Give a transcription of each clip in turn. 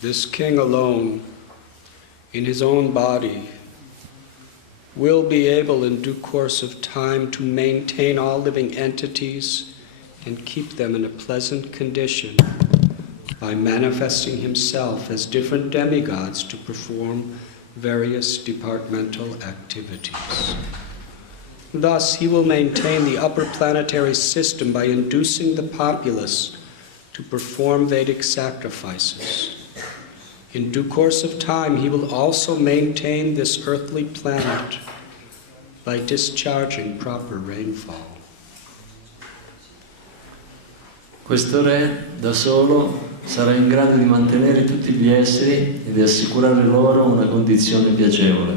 This king alone, in his own body, will be able in due course of time to maintain all living entities and keep them in a pleasant condition by manifesting himself as different demigods to perform various departmental activities. Thus, he will maintain the upper planetary system by inducing the populace to perform Vedic sacrifices. In due course of time, he will also maintain this earthly planet by discharging proper rainfall. Questo re da solo sarà in grado di mantenere tutti gli esseri e di assicurare loro una condizione piacevole,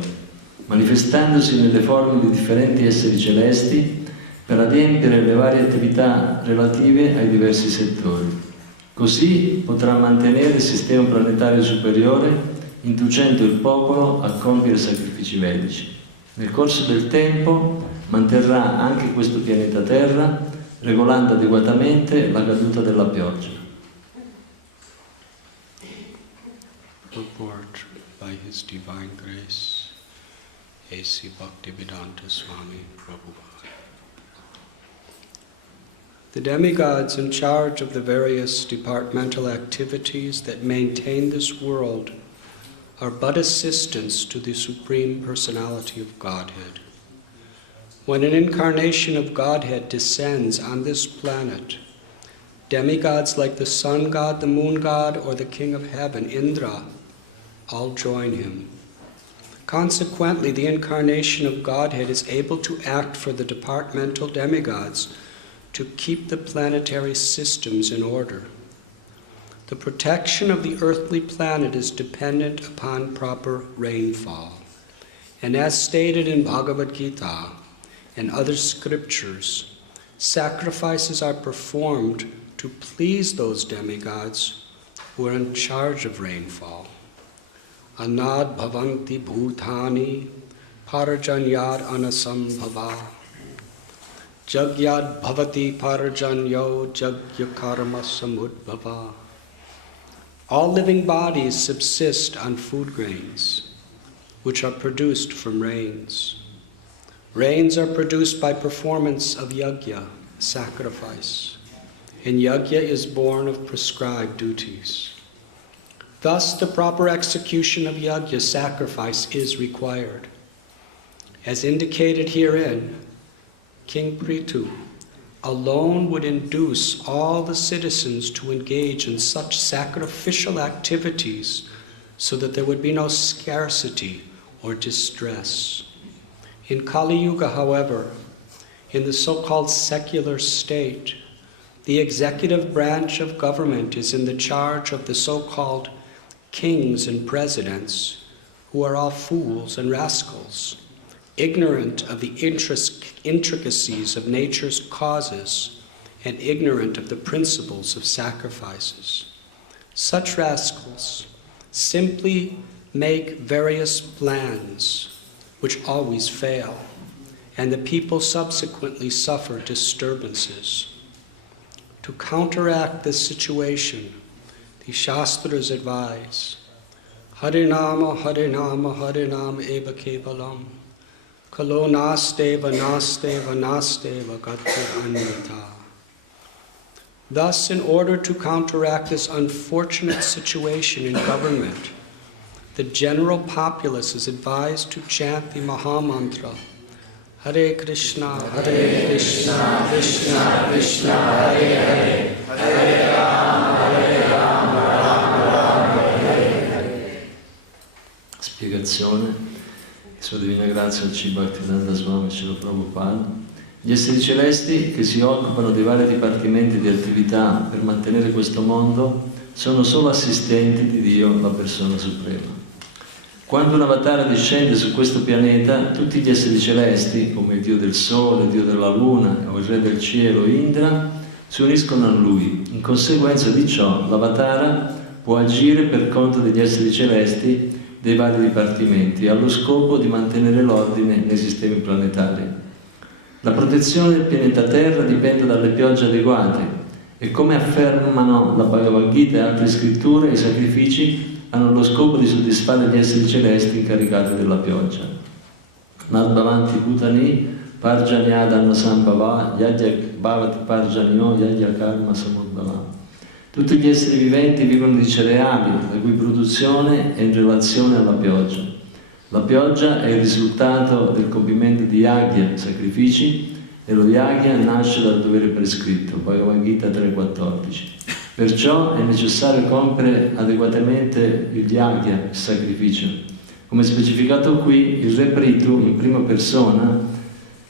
manifestandosi nelle forme di differenti esseri celesti per adempiere le varie attività relative ai diversi settori. Così potrà mantenere il sistema planetario superiore, inducendo il popolo a compiere sacrifici vedici. Nel corso del tempo manterrà anche questo pianeta Terra, regolando adeguatamente la caduta della pioggia. Purport by His Divine Grace, A.C. Bhaktivedanta Swami Prabhu. The demigods in charge of the various departmental activities that maintain this world are but assistants to the Supreme Personality of Godhead. When an incarnation of Godhead descends on this planet, demigods like the sun god, the moon god, or the king of heaven, Indra, all join him. Consequently, the incarnation of Godhead is able to act for the departmental demigods to keep the planetary systems in order. The protection of the earthly planet is dependent upon proper rainfall. And as stated in Bhagavad Gita and other scriptures, sacrifices are performed to please those demigods who are in charge of rainfall. Anad bhavanti bhutani parajanyad anasambhava jagyad bhavati parajanyo jagyakarma samudbhava. All living bodies subsist on food grains, which are produced from rains. Rains are produced by performance of yajna, sacrifice, and yajna is born of prescribed duties. Thus, the proper execution of yajna, sacrifice, is required. As indicated herein, King Prithu alone would induce all the citizens to engage in such sacrificial activities so that there would be no scarcity or distress. In Kali Yuga, however, in the so-called secular state, the executive branch of government is in the charge of the so-called kings and presidents, who are all fools and rascals, ignorant of the intricacies of nature's causes and ignorant of the principles of sacrifices. Such rascals simply make various plans which always fail, and the people subsequently suffer disturbances. To counteract this situation, the Shastras advise, Harinama, Harinama, Harinama eva kevalam, Kalo nasteva, nasteva, nasteva, gatir anvita. Thus, in order to counteract this unfortunate situation in government, the general populace is advised to chant the Mahamantra, Hare Krishna, Krishna, Krishna, Hare Hare, Hare Rama, Rama, Hare Hare. Spiegazione. Sua Divina Grazia al Bhaktivedanta Swami Srila Prabhupada. Gli esseri celesti che si occupano dei vari dipartimenti di attività per mantenere questo mondo sono solo assistenti di Dio, la persona suprema. Quando un avatara discende su questo pianeta, tutti gli esseri celesti, come il Dio del Sole, il Dio della Luna o il Re del Cielo, Indra, si uniscono a lui. In conseguenza di ciò, l'avatara può agire per conto degli esseri celesti dei vari dipartimenti, allo scopo di mantenere l'ordine nei sistemi planetari. La protezione del pianeta Terra dipende dalle piogge adeguate E come affermano la Bhagavad Gita e altre scritture, i sacrifici hanno lo scopo di soddisfare gli esseri celesti incaricati della pioggia. Nadbhavanti Bhutani Parjanyadana Sambhava Yajyak Bhavati Parjanyo Yajya Karma Samudbhava. Tutti gli esseri viventi vivono di cereali, la cui produzione è in relazione alla pioggia. La pioggia è il risultato del compimento di yagya, sacrifici, e lo yagya nasce dal dovere prescritto, Bhagavad Gita 3.14. Perciò è necessario compiere adeguatamente il yagya, il sacrificio. Come specificato qui, il re Prithu, in prima persona,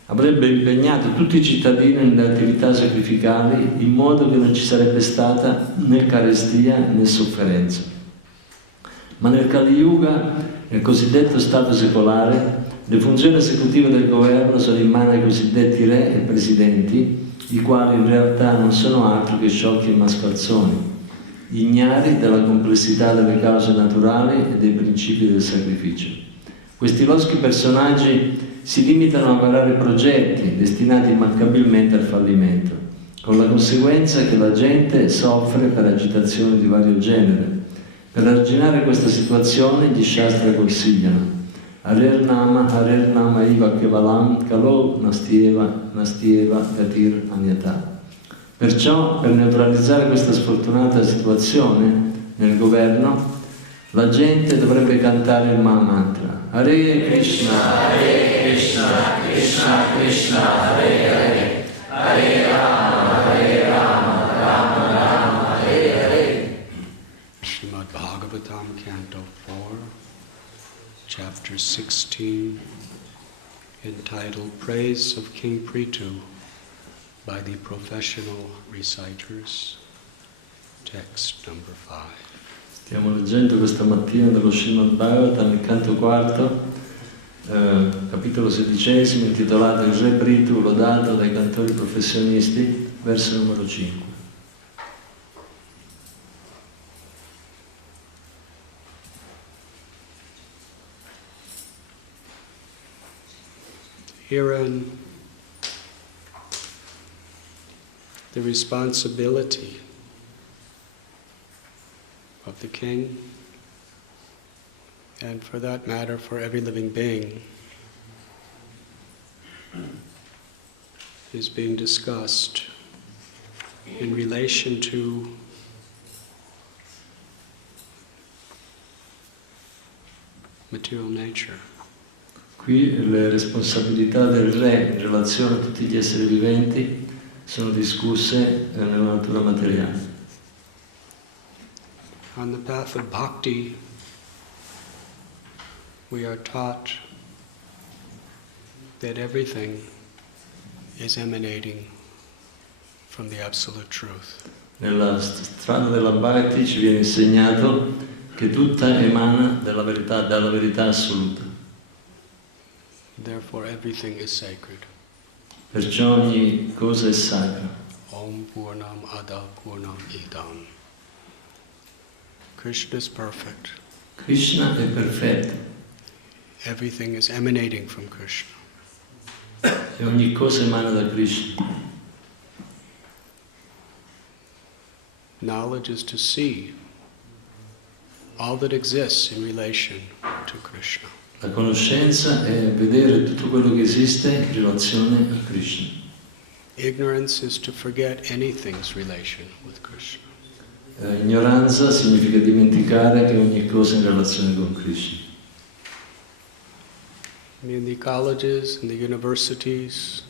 avrebbe impegnato tutti i cittadini nelle attività sacrificali in modo che non ci sarebbe stata né carestia né sofferenza. Ma nel Kali Yuga, nel cosiddetto Stato secolare, le funzioni esecutive del governo sono in mano ai cosiddetti re e presidenti, i quali in realtà non sono altro che sciocchi e mascalzoni, ignari della complessità delle cause naturali e dei principi del sacrificio. Questi loschi personaggi si limitano a varare progetti destinati immancabilmente al fallimento, con la conseguenza che la gente soffre per agitazioni di vario genere. Per arginare questa situazione gli Shastra consigliano Harer Nama Iva Kevalam Kalo Nastieva Gatir Anyata. Perciò, per neutralizzare questa sfortunata situazione nel governo, la gente dovrebbe cantare il Mahamantra Hare Krishna, Krishna Krishna, Hare Hare, Hare Rama, Rama Rama, Hare Hare. Srimad Bhagavatam, Canto 4, Chapter 16, entitled Praise of King Prithu by the Professional Reciters, text number 5. Stiamo leggendo questa mattina dallo Srimad Bhagavatam, il canto quarto, capitolo 16, intitolato Il Re Prithu lodato dai cantori professionisti, verso numero 5. Herein, the responsibility of the king, and for that matter for every living being, is being discussed in relation to material nature. Qui le responsabilità del re in relazione a tutti gli esseri viventi sono discusse nella natura materiale. On the path of bhakti, we are taught that everything is emanating from the absolute truth. Nella strada della bhakti ci viene insegnato che tutta emana dalla verità assoluta. Therefore everything is sacred. Perciò ogni cosa è sacra. Om Purnam Ada Purnam Idam. Krishna is perfect. Krishna è perfetto. Everything is emanating from Krishna. E ogni cosa emana da Krishna. Knowledge is to see all that exists in relation to Krishna. La conoscenza è vedere tutto quello che esiste in relazione a Krishna. Ignorance is to forget anything's relation with Krishna. Ignoranza significa dimenticare che ogni cosa è in relazione con Krishna. In the colleges and the universities,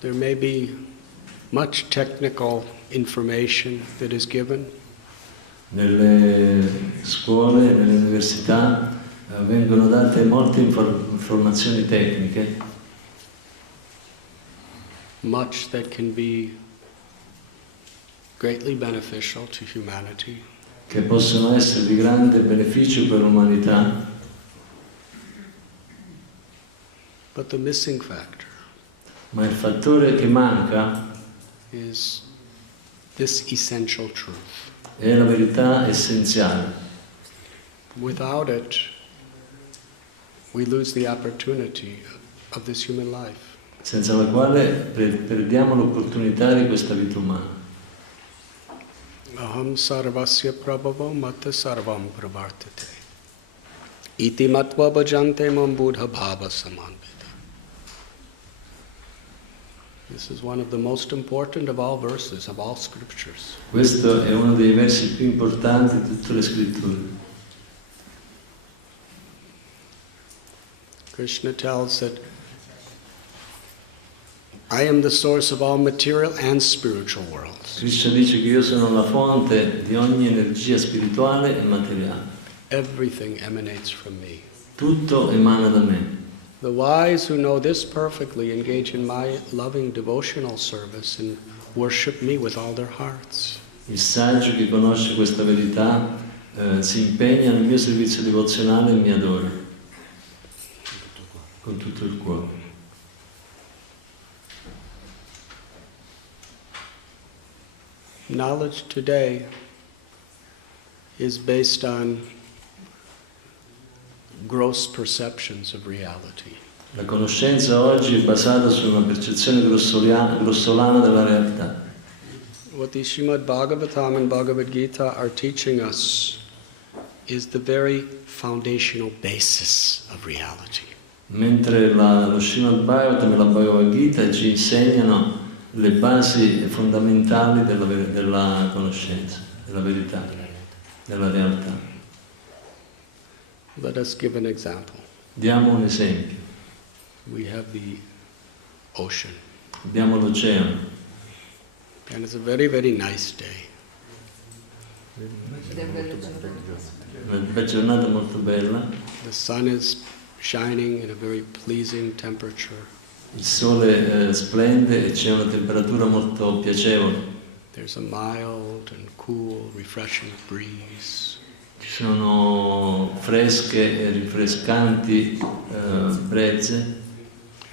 there may be much technical information that is given. Nelle scuole, nelle università vengono date molte informazioni tecniche, much that can be greatly beneficial to humanity. che possono essere di grande beneficio per l'umanità. But the missing factor Ma il fattore che manca is this essential truth. è la verità essenziale. Without it, we lose the opportunity of this human life. Senza la quale perdiamo l'opportunità di questa vita umana. Aham sarvasya prabhavo matta sarvam pravartate. Iti matva bhajante mam buddha bhava samanvita. This is one of the most important of all verses, of all scriptures. Questo è uno dei versi più importanti di tutte le scritture. Krishna tells that I am the source of all material and spiritual worlds. Krishna dice che io sono la fonte di ogni energia spirituale e materiale. Everything emanates from me. Tutto emana da me. The wise who know this perfectly engage in my loving devotional service and worship me with all their hearts. Il saggio che conosce questa verità si impegna nel mio servizio devozionale e mi adora con tutto il cuore. Knowledge today is based on gross perceptions of reality. La conoscenza oggi è basata su una percezione grossolana della realtà. What the Srimad Bhagavatam and Bhagavad Gita are teaching us is the very foundational basis of reality. Mentre lo Srimad Bhagavatam e la Bhagavad Gita ci insegnano le basi fondamentali della conoscenza, della verità, della realtà. Let us give an example. Diamo un esempio. We have the ocean, Abbiamo l'oceano. and it's a very, very nice day. Una bella giornata molto bella. The sun is shining in a very pleasing temperature. Il sole splende e c'è una temperatura molto piacevole. There's a mild and cool, refreshing breeze. Ci sono fresche e rinfrescanti brezze.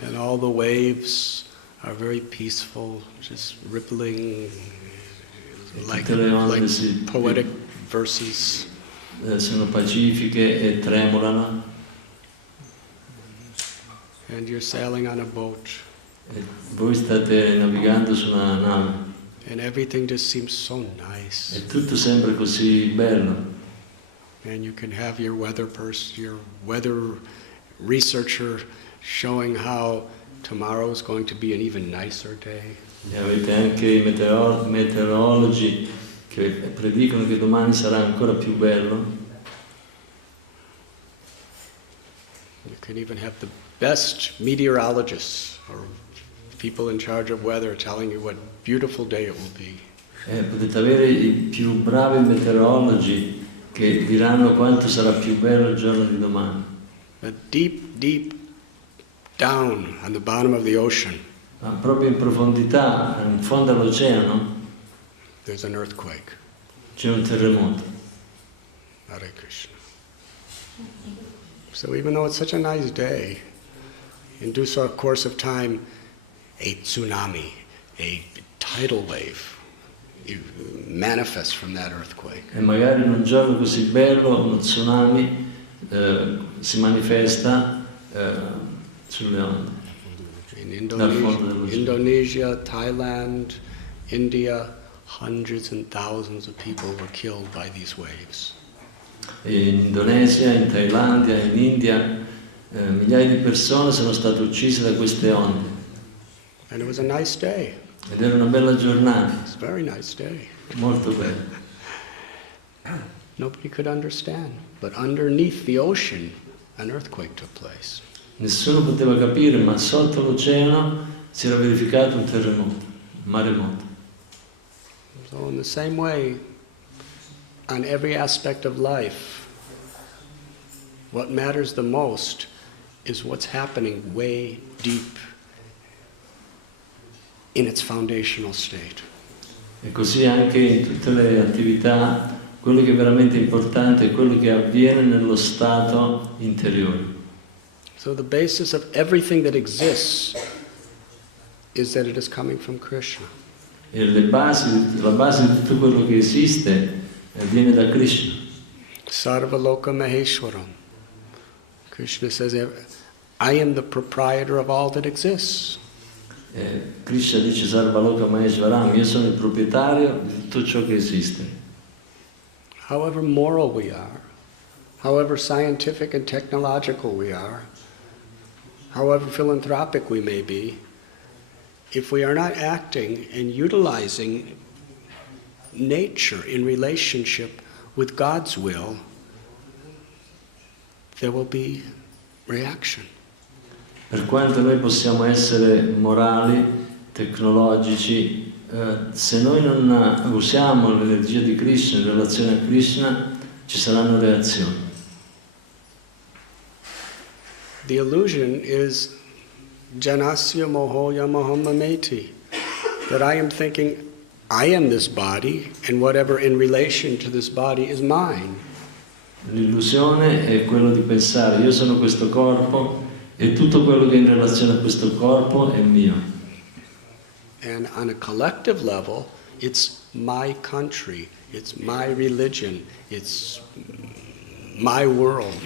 And all the waves are very peaceful, just rippling like poetic verses. Sono pacifiche e tremolano. And you're sailing on a boat. E voi state navigando su una nave. And everything just seems so nice. E tutto sembra così bello. And you can have your your weather researcher showing how tomorrow is going to be an even nicer day. E avete anche i meteorologi che predicono che domani sarà ancora più bello. You can even have the best meteorologists or people in charge of weather telling you what beautiful day it will be. Potete avere i più bravi meteorologi che diranno quanto sarà più bello il giorno di domani. But deep, deep down on the bottom of the ocean, Ma proprio in profondità, in fondo all'oceano, there's an earthquake. c'è un terremoto. Hare Krishna. So even though it's such a nice day, in due course of time, a tsunami, a tidal wave, manifests from that earthquake. E magari in un giorno così bello uno tsunami si manifesta sulle onde. In Indonesia, Indonesia, Thailand, India, hundreds and thousands of people were killed by these waves. In Indonesia, in Thailandia, in India, migliaia di persone sono state uccise da queste onde. And it was a nice day. Ed era una bella giornata, It's a very nice day. molto bella. Nobody could understand. But underneath the ocean, an earthquake took place. Nessuno poteva capire, ma sotto l'oceano si era verificato un terremoto, un maremoto. So in the same way, on every aspect of life, what matters the most is what's happening way deep in its foundational state. E così anche in tutte le attività, quello che è veramente importante è quello che avviene nello stato interiore. So the basis of everything that exists is that it is coming from Krishna. E la base di tutto quello che esiste viene da Krishna. Sarvaloka Maheshwaram. Krishna says, I am the proprietor of all that exists. Krishna dice Sarva Loka Maheshwaram, io sono il proprietario di tutto ciò che esiste. However moral we are, however scientific and technological we are, however philanthropic we may be, if we are not acting and utilizing nature in relationship with God's will, there will be reaction. Per quanto noi possiamo essere morali, tecnologici, se noi non usiamo l'energia di Krishna in relazione a Krishna, ci saranno reazioni. The illusion is janasya mohoya mahamameti, that I am thinking I am this body and whatever in relation to this body is mine. L'illusione è quello di pensare io sono questo corpo e tutto quello che è in relazione a questo corpo è mio. And on a collective level, it's my country, it's my religion, it's my world.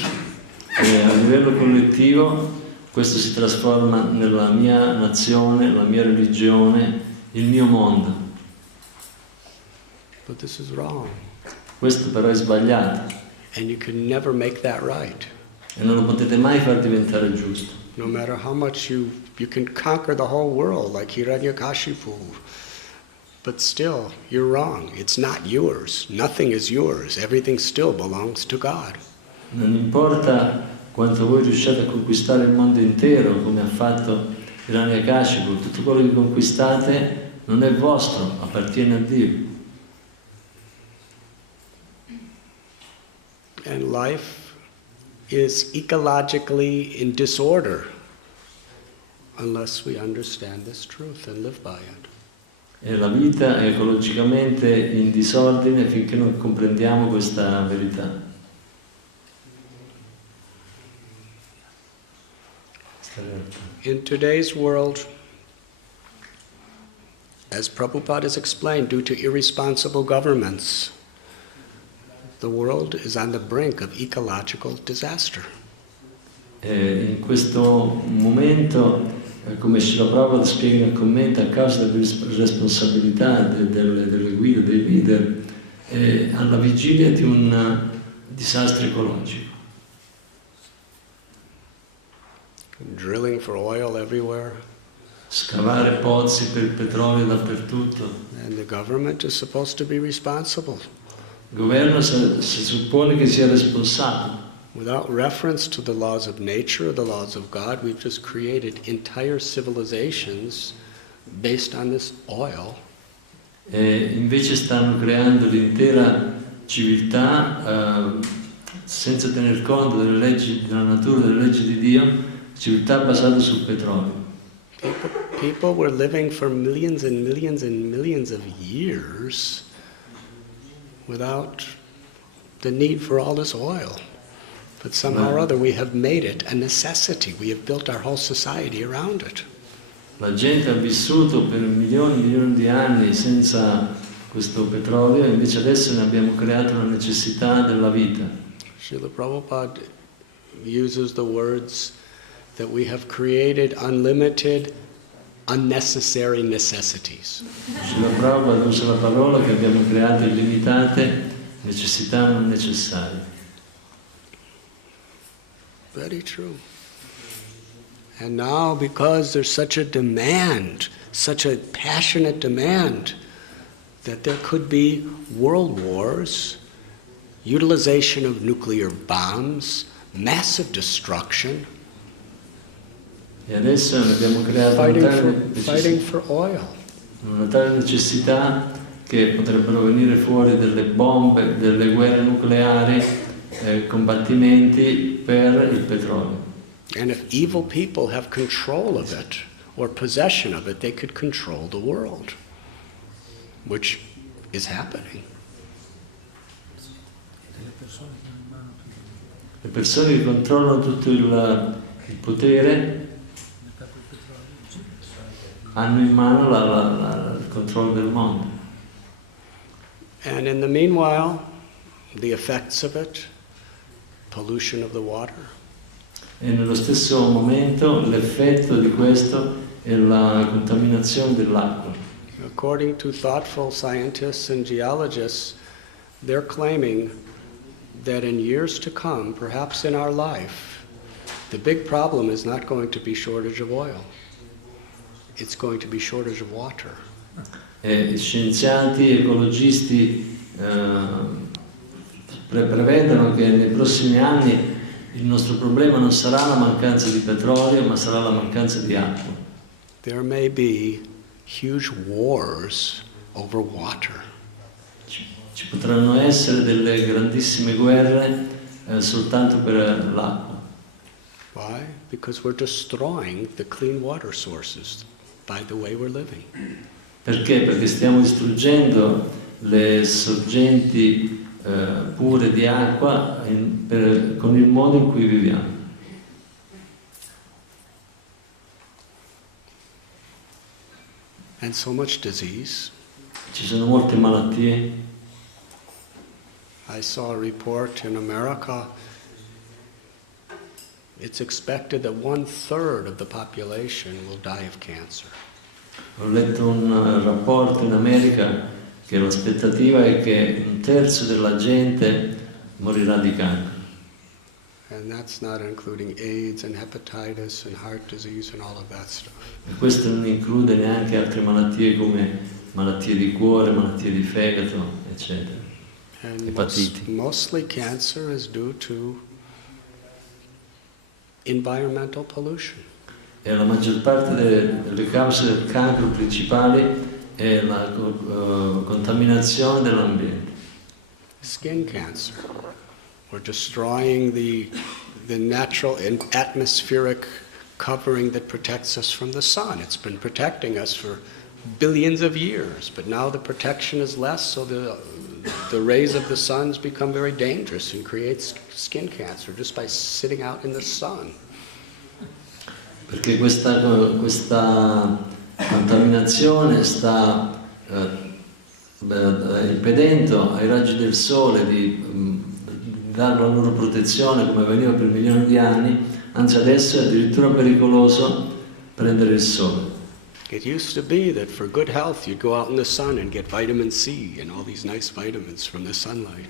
E a livello collettivo questo si trasforma nella mia nazione, la mia religione, il mio mondo. But this is wrong. Questo però è sbagliato And you can never make that right. e non lo potete mai far diventare giusto. No matter how much you can conquer the whole world like Hiranyakashipu, but still you're wrong. It's not yours. Nothing is yours. Everything still belongs to God. Non importa quanto voi riusciate a conquistare il mondo intero, come ha fatto Hiranyakashipu, tutto quello che conquistate non è vostro, appartiene a Dio. And life is ecologically in disorder unless we understand this truth and live by it. E la vita è ecologicamente in disordine finché non comprendiamo questa verità. In today's world, as Prabhupada has explained, due to irresponsible governments, the world is on the brink of ecological disaster. In questo momento, come Srila Prabhupada spiega nel commento, a causa delle responsabilità delle guide, dei leader, è alla vigilia di un disastro ecologico. Drilling for oil everywhere. Scavare pozzi per il petrolio dappertutto. And the government is supposed to be responsible. Il governo si suppone che sia responsabile. Without reference to the laws of nature or the laws of God, we've just created entire civilizations based on this oil. E invece stanno creando l'intera civiltà senza tener conto delle leggi della natura, delle leggi di Dio, civiltà basate sul petrolio. People were living for millions and millions and millions of years without the need for all this oil. But somehow or other we have made it a necessity. We have built our whole society around it. La gente ha vissuto per milioni e milioni di anni senza questo petrolio e invece adesso ne abbiamo creato una necessità della vita. Srila Prabhupada uses the words that we have created unlimited, unnecessary necessities. Srila Prabhupada usa la parola che abbiamo creato illimitate necessità non necessarie. Very true. And now, because there's such a demand, such a passionate demand, that there could be world wars, utilization of nuclear bombs, massive destruction, E adesso ne abbiamo creato fighting for oil. una tale necessità che potrebbero venire fuori delle bombe, delle guerre nucleari, combattimenti per il petrolio. And if evil people have control of it or possession of it, they could control the world, which is happening. Le persone che controllano tutto il potere hanno in mano il controllo del mondo. And in the meanwhile, the effects of it, pollution of the water, E nello stesso momento l'effetto di questo è la contaminazione dell'acqua. According to thoughtful scientists and geologists, they're claiming that in years to come, perhaps in our life, the big problem is not going to be shortage of oil. It's going to be shortage of water. E scienziati e ecologisti prevedono che nei prossimi anni il nostro problema non sarà la mancanza di petrolio, ma sarà la mancanza di acqua. There may be huge wars over water. Ci potranno essere delle grandissime guerre soltanto per l'acqua. Why? Because we're destroying the clean water sources by the way we're living. Perché? Perché stiamo distruggendo le sorgenti pure di acqua con il modo in cui viviamo. And so much disease. Ci sono molte malattie. I saw a report in America. It's expected that 1/3 of the population will die of cancer. Ho letto un rapporto in America che l'aspettativa è che 1/3 della gente morirà di cancro. And that's not including AIDS and hepatitis and heart disease and all of that stuff. E questo non include neanche altre malattie come malattie di cuore, malattie di fegato, eccetera. And Epatiti. mostly cancer is due to environmental pollution. E la maggior parte delle cause del cancro principali è la contaminazione dell'ambiente. Skin cancer. We're destroying the natural and atmospheric covering that protects us from the sun. It's been protecting us for billions of years, but now the protection is less, so the rays of the suns become very dangerous and creates skin cancer just by sitting out in the sun. Perché questa contaminazione sta impedendo ai raggi del sole di dare la loro protezione come veniva per milioni di anni, anzi adesso è addirittura pericoloso prendere il sole. It used to be that for good health you'd go out in the sun and get vitamin C and all these nice vitamins from the sunlight.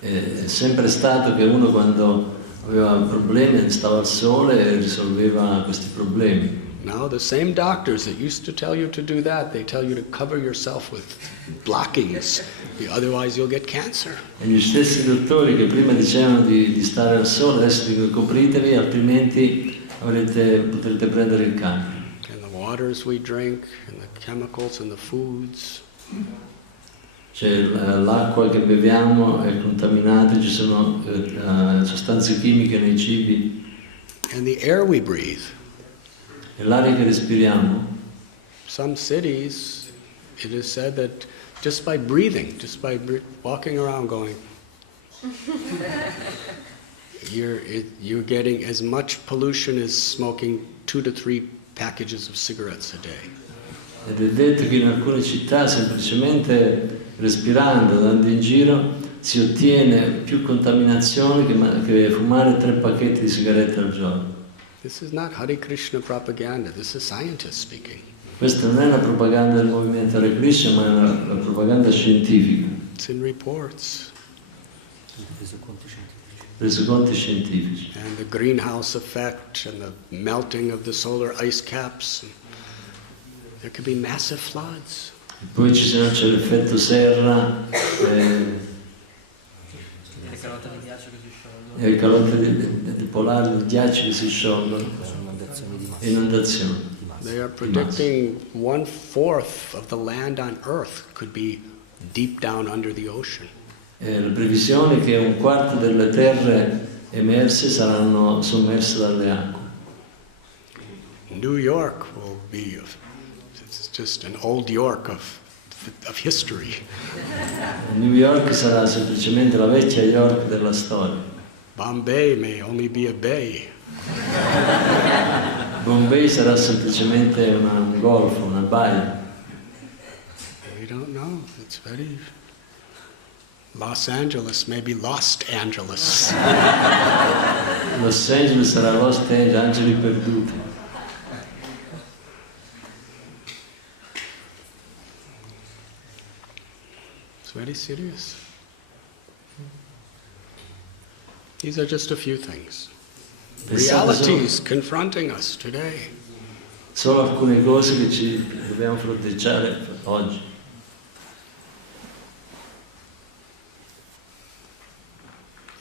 È sempre stato che uno quando aveva problemi stava al sole e risolveva questi problemi. Now the same doctors that used to tell you to do that, they tell you to cover yourself with blockings, otherwise you'll get cancer. E gli stessi dottori che prima dicevano di stare al sole, adesso dicono copritevi, altrimenti potrete prendere il cancro. And the waters we drink, and the chemicals and the foods. Cioè l'acqua che beviamo è contaminata, ci sono sostanze chimiche nei cibi. And the air we breathe. E l'aria che respiriamo. Some cities, it is said that just by breathing, just by walking around going, you're getting as much pollution as smoking 2 to 3 packages of cigarettes a day. Ed è detto che in alcune città semplicemente respirando, andando in giro, si ottiene più contaminazione che fumare 3 pacchetti di sigarette al giorno. This is not Hare Krishna propaganda, this is scientists speaking. Questa non è la propaganda del movimento Hare Krishna, ma è la propaganda scientifica. It's in reports. Resoconti scientifici. And the greenhouse effect and the melting of the solar ice caps. There could be massive floods. Poi c'è l'effetto serra, le calotte polari, il ghiaccio che si sciolgono, inondazioni. They are predicting 1/4 of the land on Earth could be deep down under the ocean. La previsione è che 1/4 delle terre emerse saranno sommerse dalle acque. New York will be, it's just an old York of history. New York sarà semplicemente la vecchia York della storia. Bombay may only be a bay. Bombay sarà semplicemente un golfo, una baia. We don't know. It's very... Los Angeles may be Lost Angeles. Los Angeles sarà Lost Angeles, angeli perduti. very serious. These are just a few things. Realities confronting us today. Solo alcune cose che ci dobbiamo fronteggiare oggi.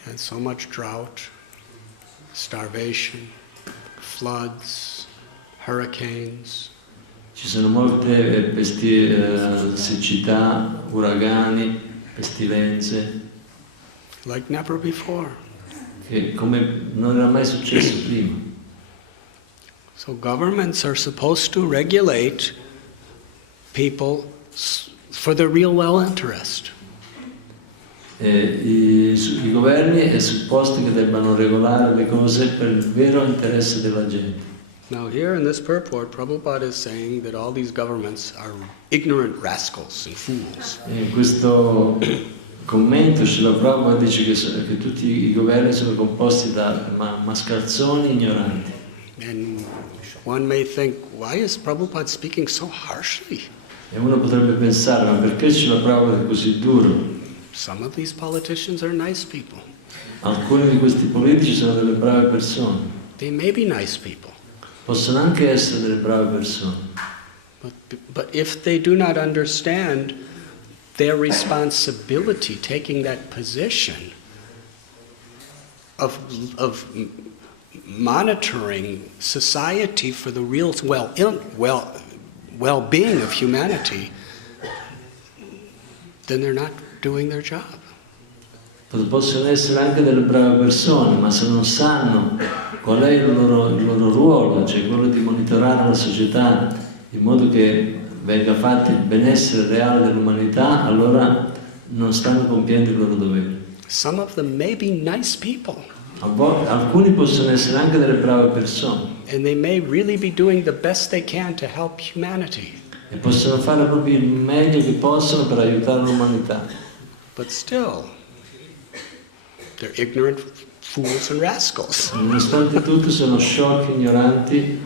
And so much drought, starvation, floods, hurricanes. Ci sono molte siccità, uragani, pestilenze, Like never before. che come non era mai successo prima. So governments are supposed to regulate people for their real well interest. I governi è supposto che debbano regolare le cose per il vero interesse della gente. Now here in this purport, Prabhupada is saying that all these governments are ignorant rascals and fools. In questo commento Srila Prabhupada dice che tutti i governi sono composti da mascalzoni ignoranti. And one may think, why is Prabhupada speaking so harshly? E uno potrebbe pensare, ma perché Srila Prabhupada è così duro? Some of these politicians are nice people. Alcuni di questi politici sono delle brave persone. They may be nice people. Possono anche essere delle brave persone. But if they do not understand their responsibility, taking that position of monitoring society for the real well-being of humanity, then they're not doing their job. Possono essere anche delle brave persone, ma se non sanno qual è il loro ruolo, cioè quello di monitorare la società in modo che venga fatto il benessere reale dell'umanità, allora non stanno compiendo il loro dovere. Some of them may be nice people. Alcuni possono essere anche delle brave persone. And they may really be doing the best they can to help humanity. E possono fare proprio il meglio che possono per aiutare l'umanità. But still, they're ignorant fools and rascals. Nonostante tutto sono sciocchi, ignoranti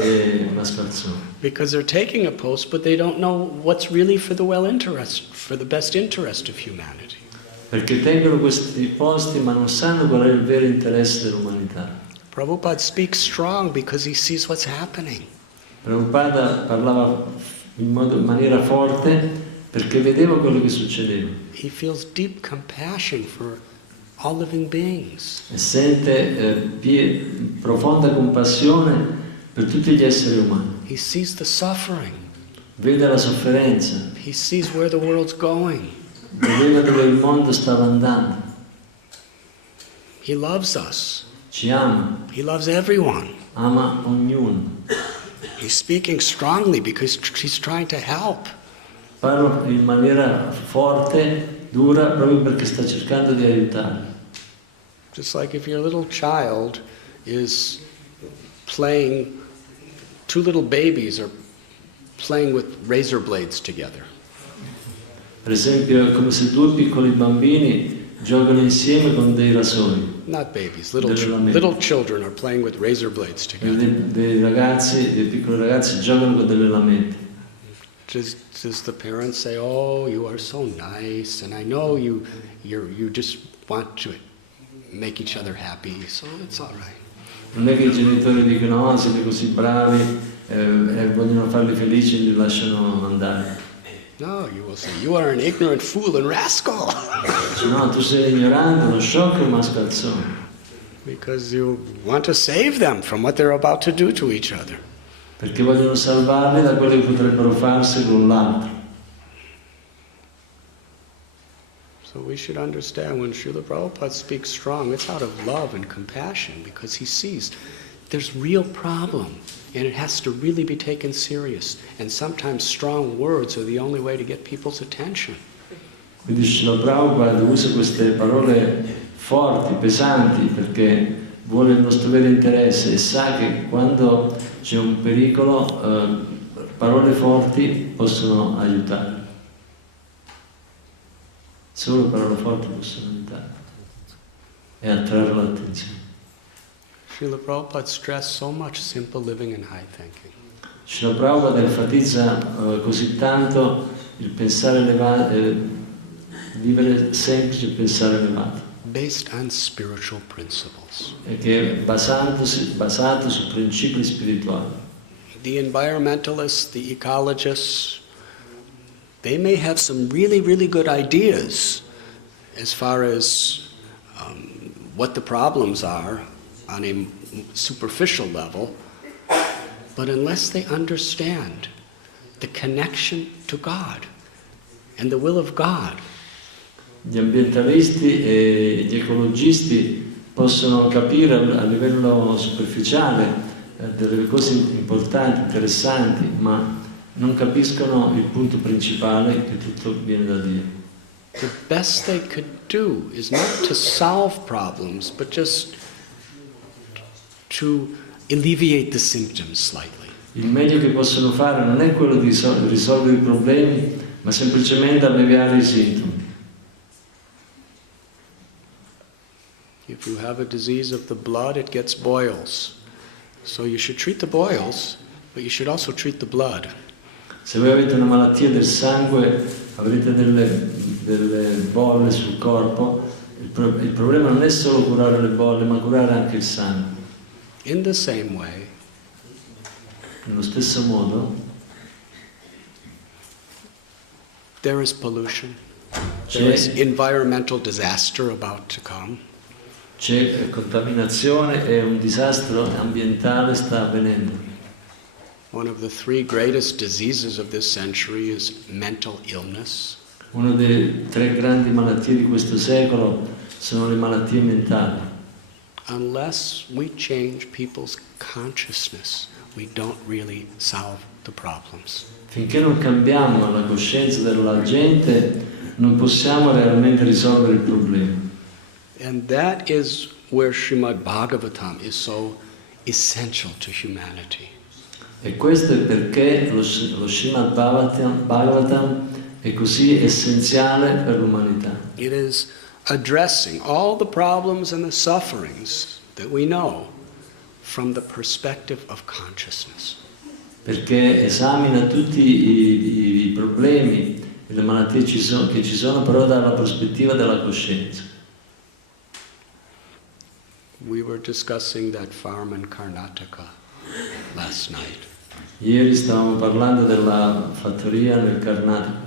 e mascalzoni. Because they're taking a post, but they don't know what's really for the for the best interest of humanity. Perché tengono questi posti ma non sanno qual è il vero interesse dell'umanità. Prabhupada speaks strong because he sees what's happening. Prabhupada parlava in maniera forte perché vedeva quello che succedeva. He feels deep compassion for all living beings. E sente profonda compassione per tutti gli esseri umani. He sees the suffering. Vede la sofferenza. He sees where the world's going. Vedeva dove il mondo stava andando. He loves us. Ci ama. He loves everyone. Ama ognuno. He's speaking strongly because he's trying to help. Parla in maniera forte, dura, proprio perché sta cercando di aiutare. Just like if your little child is playing, two little babies are playing with razor blades together. Per esempio, è come se due piccoli bambini giocano insieme con dei rasoi. Not babies, little children are playing with razor blades together. Dei piccoli ragazzi giocano con delle lamette. Does the parents say, "Oh, you are so nice, and I know you just want to make each other happy, so it's all right." Non è che i genitori dicono, "Oh, siete così bravi", e vogliono farli felici e li lasciano andare. No, you will say, "You are an ignorant fool and rascal." No, tu sei ignorante, uno sciocco e mascalzone. Because you want to save them from what they're about to do to each other. Perché vogliono salvarli da quello che potrebbero farsi con l'altro. So we should understand when Srila Prabhupada speaks strong, it's out of love and compassion because he sees there's real problem and it has to really be taken serious. And sometimes strong words are the only way to get people's attention. Quindi Srila Prabhupada usa queste parole forti, pesanti, perché vuole il nostro vero interesse e sa che quando c'è un pericolo parole forti possono aiutare. Solo parole forti possono aiutare e attrarre l'attenzione. Srila Prabhupada stressed so much simple living and high thinking. Srila Prabhupada enfatizza così tanto il pensare vivere semplice e pensare elevato, based on spiritual principles. e che è basato su principi spirituali. The environmentalists, the ecologists, they may have some really, really good ideas as far as what the problems are on a superficial level, but unless they understand the connection to God and the will of God, Gli ambientalisti e gli ecologisti possono capire a livello superficiale delle cose importanti, interessanti, ma non capiscono il punto principale, che tutto viene da Dio. the best they could do is not to solve problems, but just to alleviate the symptoms slightly. Il meglio che possono fare non è quello di risolvere i problemi, ma semplicemente alleviare i sintomi. If you have a disease of the blood, it gets boils. So you should treat the boils, but you should also treat the blood. Se voi avete una malattia del sangue, avrete delle bolle sul corpo, il problema non è solo curare le bolle, ma curare anche il sangue. In the same way, Nello stesso modo, there is pollution. There is environmental disaster about to come. c'è contaminazione e un disastro ambientale sta avvenendo. One of the three greatest diseases of this century is mental illness. Una delle 3 grandi malattie di questo secolo sono le malattie mentali. Unless we change people's consciousness, we don't really solve the problems. Finché non cambiamo la coscienza della gente, non possiamo realmente risolvere il problema. And that is where Srimad Bhagavatam is so essential to humanity. E questo è perché lo Srimad Bhagavatam è così essenziale per l'umanità. It is addressing all the problems and the sufferings that we know from the perspective of consciousness. Perché esamina tutti i problemi e le malattie che ci sono, però dalla prospettiva della coscienza. We were discussing that farm in Karnataka last night. Ieri stavamo parlando della fattoria nel Karnataka.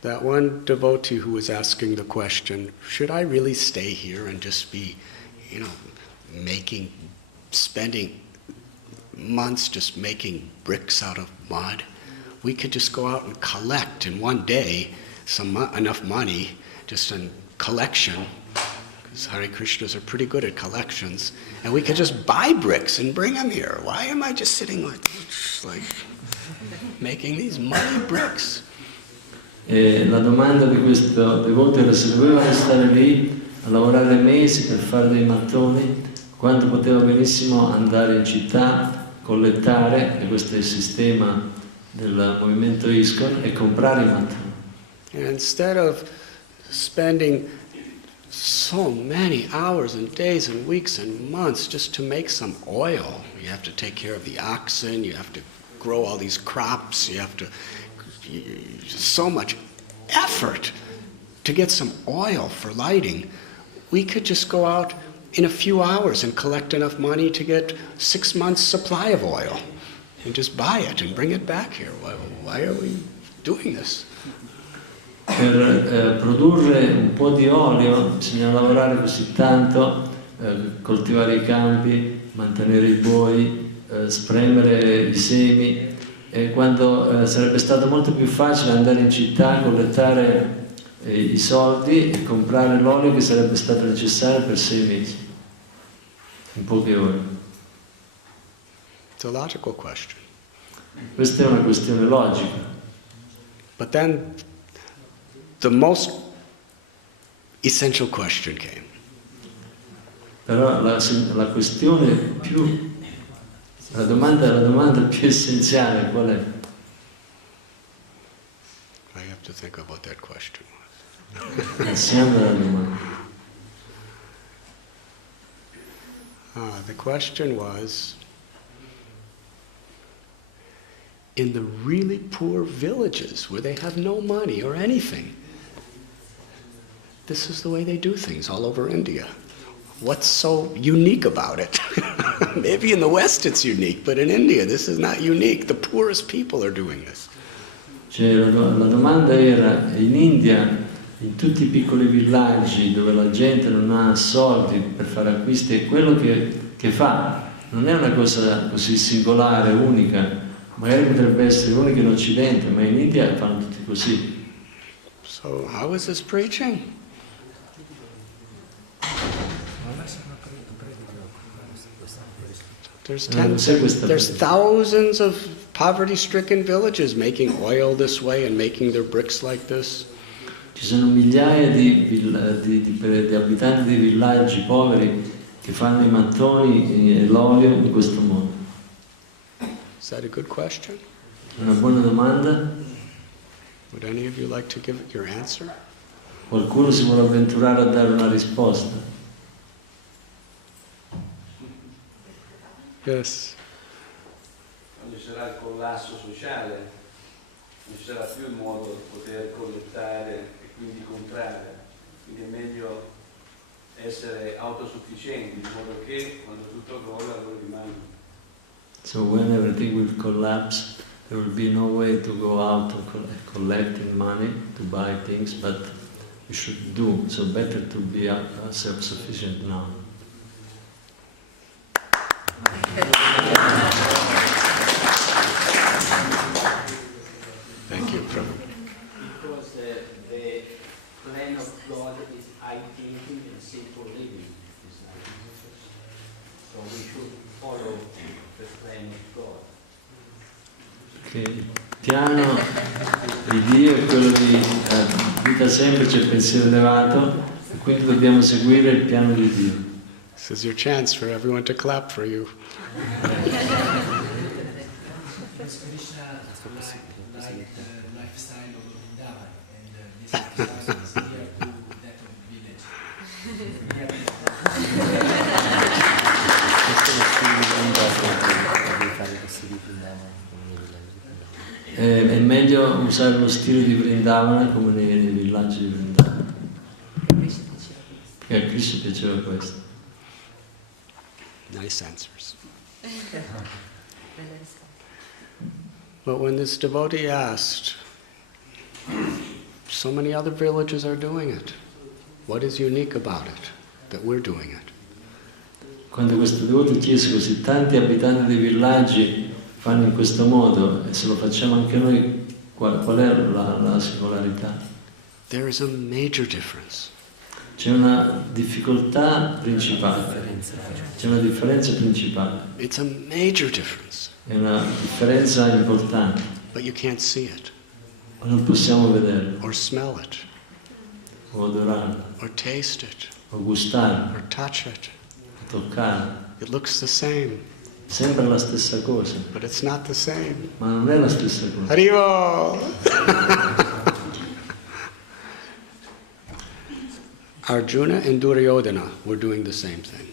That one devotee who was asking the question, should I really stay here and just be, spending months just making bricks out of mud? We could just go out and collect in one day enough money just in collection, because Hare Krishnas are pretty good at collections, and we could just buy bricks and bring them here. Why am I just sitting like making these muddy bricks? E la domanda di questo devoto era se doveva restare lì a lavorare mesi per fare dei mattoni, quando poteva benissimo andare in città, collettare, e questo è il sistema del movimento ISKCON, e comprare i mattoni. And instead of spending so many hours and days and weeks and months just to make some oil, you have to take care of the oxen, you have to grow all these crops, you have to so much effort to get some oil for lighting. We could just go out in a few hours and collect enough money to get 6 months' supply of oil and just buy it and bring it back here. Why are we doing this? Per produrre un po' di olio bisogna lavorare così tanto, coltivare i campi, mantenere i buoi, spremere i semi, e quando sarebbe stato molto più facile andare in città, collettare i soldi e comprare l'olio che sarebbe stato necessario per 6 mesi, in poche ore. It's a logical question. Questa è una questione logica. But then the most essential question came. Però la questione più, la domanda più essenziale qual è? I have to think of what that question was. Pensiamo alla domanda. The question was, in the really poor villages where they have no money or anything. This is the way they do things all over India. What's so unique about it? Maybe in the West it's unique, but in India this is not unique. The poorest people are doing this. Cioè, la domanda era, in India, in tutti i piccoli villaggi dove la gente non ha soldi per fare acquisti, è quello che fa. Non è una cosa così singolare, unica. Magari potrebbe essere unica in Occidente, ma in India fanno tutti così. So how is this preaching? There's thousands of poverty-stricken villages making oil this way and making their bricks like this. Ci sono migliaia di abitanti di villaggi poveri che fanno i mattoni e l'olio in questo modo. Is that a good question? Una buona domanda? Would any of you like to give your answer? Qualcuno si vuole avventurare a dare una risposta? Yes. Quando ci sarà il collasso sociale, non ci sarà più il modo di poter collettare e quindi comprare. Quindi è meglio essere autosufficienti, in modo che quando tutto crolla loro rimangono. So when everything will collapse, there will be no way to go out and collecting money to buy things, but we should do. So better to be self-sufficient now. Thank you, Prabhu. Because the plan of God is high thinking and simple living. So we should follow the plan of God. Il piano di Dio è quello di vita semplice e pensiero elevato, e quindi dobbiamo seguire il piano di Dio. This is your chance for everyone to clap for you. Lifestyle of Vrindavana, and this exercise is here to that of village. È meglio usare lo stile di Vrindavana come nei villaggi di Vrindavana. Perché a Krishna piaceva questo. Nice answers. But when this devotee asked, so many other villages are doing it. What is unique about it that we're doing it? Quando questo devoto chiese, così tanti abitanti dei villaggi fanno in questo modo, e se lo facciamo anche noi, qual è la singolarità? There is a major difference. C'è una difficoltà principale, c'è una differenza principale. It's a major difference. È una differenza importante. But you can't see it. Ma non possiamo vederla, Or smell it. o odorarla, Or taste it. o gustarla, Or touch it. o toccarla. It looks the same. Sembra la stessa cosa, But it's not the same. ma non è la stessa cosa. Haribo! Arjuna and Duryodhana were doing the same thing.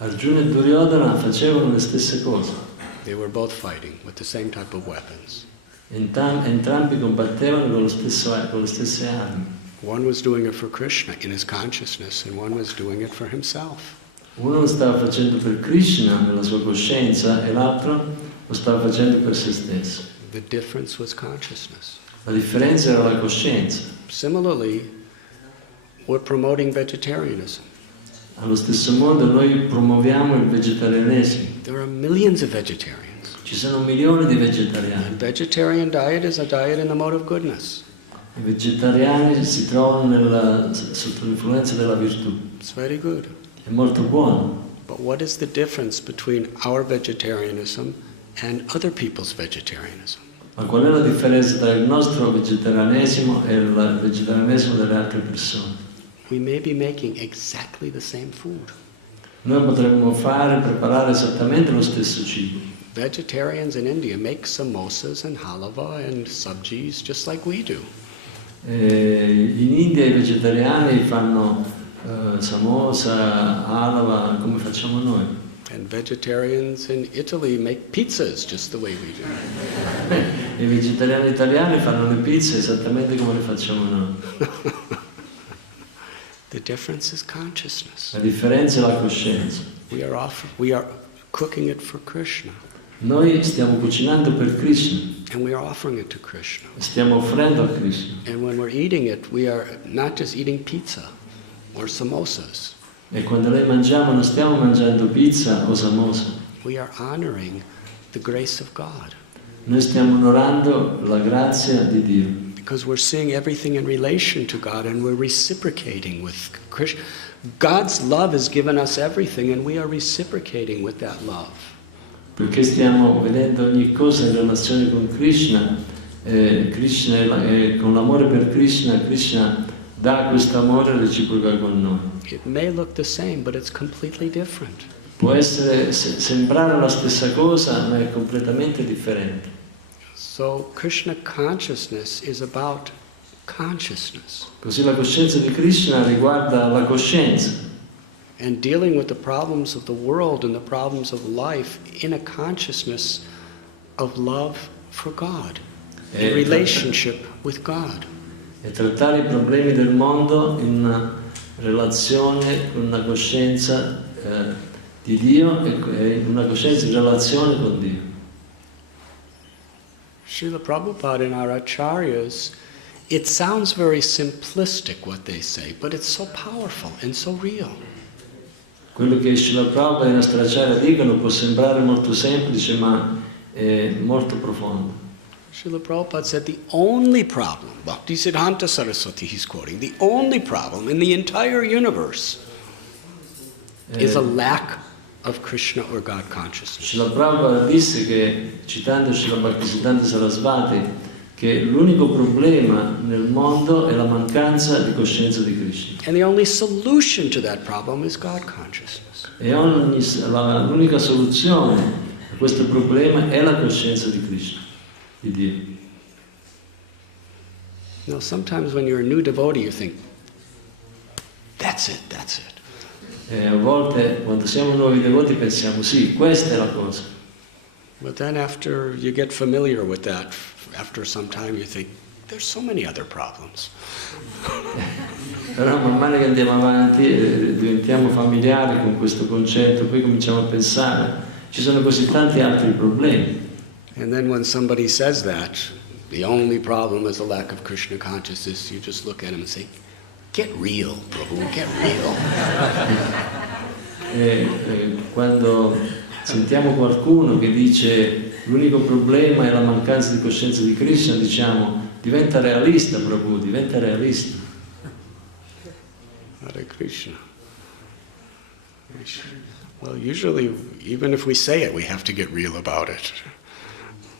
Arjuna e Duryodhana facevano le stesse cose. They were both fighting with the same type of weapons. Entrambi combattevano con le stesse armi. One was doing it for Krishna in his consciousness, and one was doing it for himself. Uno lo stava facendo per Krishna nella sua coscienza e l'altro lo stava facendo per se stesso. The difference was consciousness. La differenza era la coscienza. Similarly, we're promoting vegetarianism. Allo stesso modo noi promuoviamo il vegetarianesimo. There are millions of vegetarians. Ci sono milioni di And vegetariani. vegetarian diet is a diet in the mode of goodness. I vegetariani si trovano sotto l'influenza della virtù. It's very good. È molto buono. But what is the difference between our vegetarianism and other people's vegetarianism? Ma qual è la differenza tra il nostro vegetarianesimo e il vegetarianesimo delle altre persone? We may be making exactly the same food. Noi potremmo preparare esattamente lo stesso cibo. Vegetarians in India make samosas and halava and sabjis just like we do. In India i vegetariani fanno samosa, halava, come facciamo noi. And vegetarians in Italy make pizzas just the way we do. I vegetariani italiani fanno le pizze esattamente come le facciamo noi. The difference is consciousness. La differenza è la coscienza. We are cooking it for Krishna. Noi stiamo cucinando per Krishna. And we are offering it to Krishna. Stiamo offrendo a Krishna. And when we're eating it, we are not just eating pizza or samosas. E quando noi mangiamo non stiamo mangiando pizza o samosa. We are honoring the grace of God. Noi stiamo onorando la grazia di Dio. Because we're seeing everything in relation to God and we're reciprocating with Krishna. God's love has given us everything and we are reciprocating with that love. Perché stiamo vedendo ogni cosa in relazione con Krishna, con l'amore per Krishna, Krishna dà questo amore reciproca con noi. It may look the same, but it's completely different. Può essere, sembrare la stessa cosa, ma è completamente differente. So Krishna consciousness is about consciousness. Così la coscienza di Krishna riguarda la coscienza. And dealing with the problems of the world and the problems of life in a consciousness of love for God, a relationship with God. E trattare i problemi del mondo in una relazione con una coscienza di Dio e una coscienza in relazione con Dio. Srila Prabhupada and our acharyas, it sounds very simplistic what they say, but it's so powerful and so real. Quello che Srila Prabhupada e i nostri acharya dicono può sembrare molto semplice, ma è molto profondo. Srila Prabhupada said the only problem, Bhaktisiddhanta Saraswati he's quoting, the only problem in the entire universe is a lack of Krishna or God consciousness. Srila Prabhupada disse che, citando Srila Bhaktisiddhanta Saraswati, che l'unico problema nel mondo è la mancanza di coscienza di Krishna. And the only solution to that problem is God consciousness. E l'unica soluzione a questo problema è la coscienza di Krishna, di Dio. Now, sometimes when you're a new devotee, you think, that's it, that's it. E a volte quando siamo nuovi devoti pensiamo sì, questa è la cosa. But then after you get familiar with that, after some time you think, there's so many other problems. Però man mano che andiamo avanti diventiamo familiari con questo concetto, poi cominciamo a pensare, ci sono così tanti altri problemi. And then when somebody says that, the only problem is a lack of Krishna consciousness, you just look at him and say, get real, Prabhu, get real. Quando sentiamo qualcuno che dice l'unico problema è la mancanza di coscienza di Krishna, diciamo diventa realista, Prabhu, diventa realista. Hare Krishna. Well, usually, even if we say it, we have to get real about it.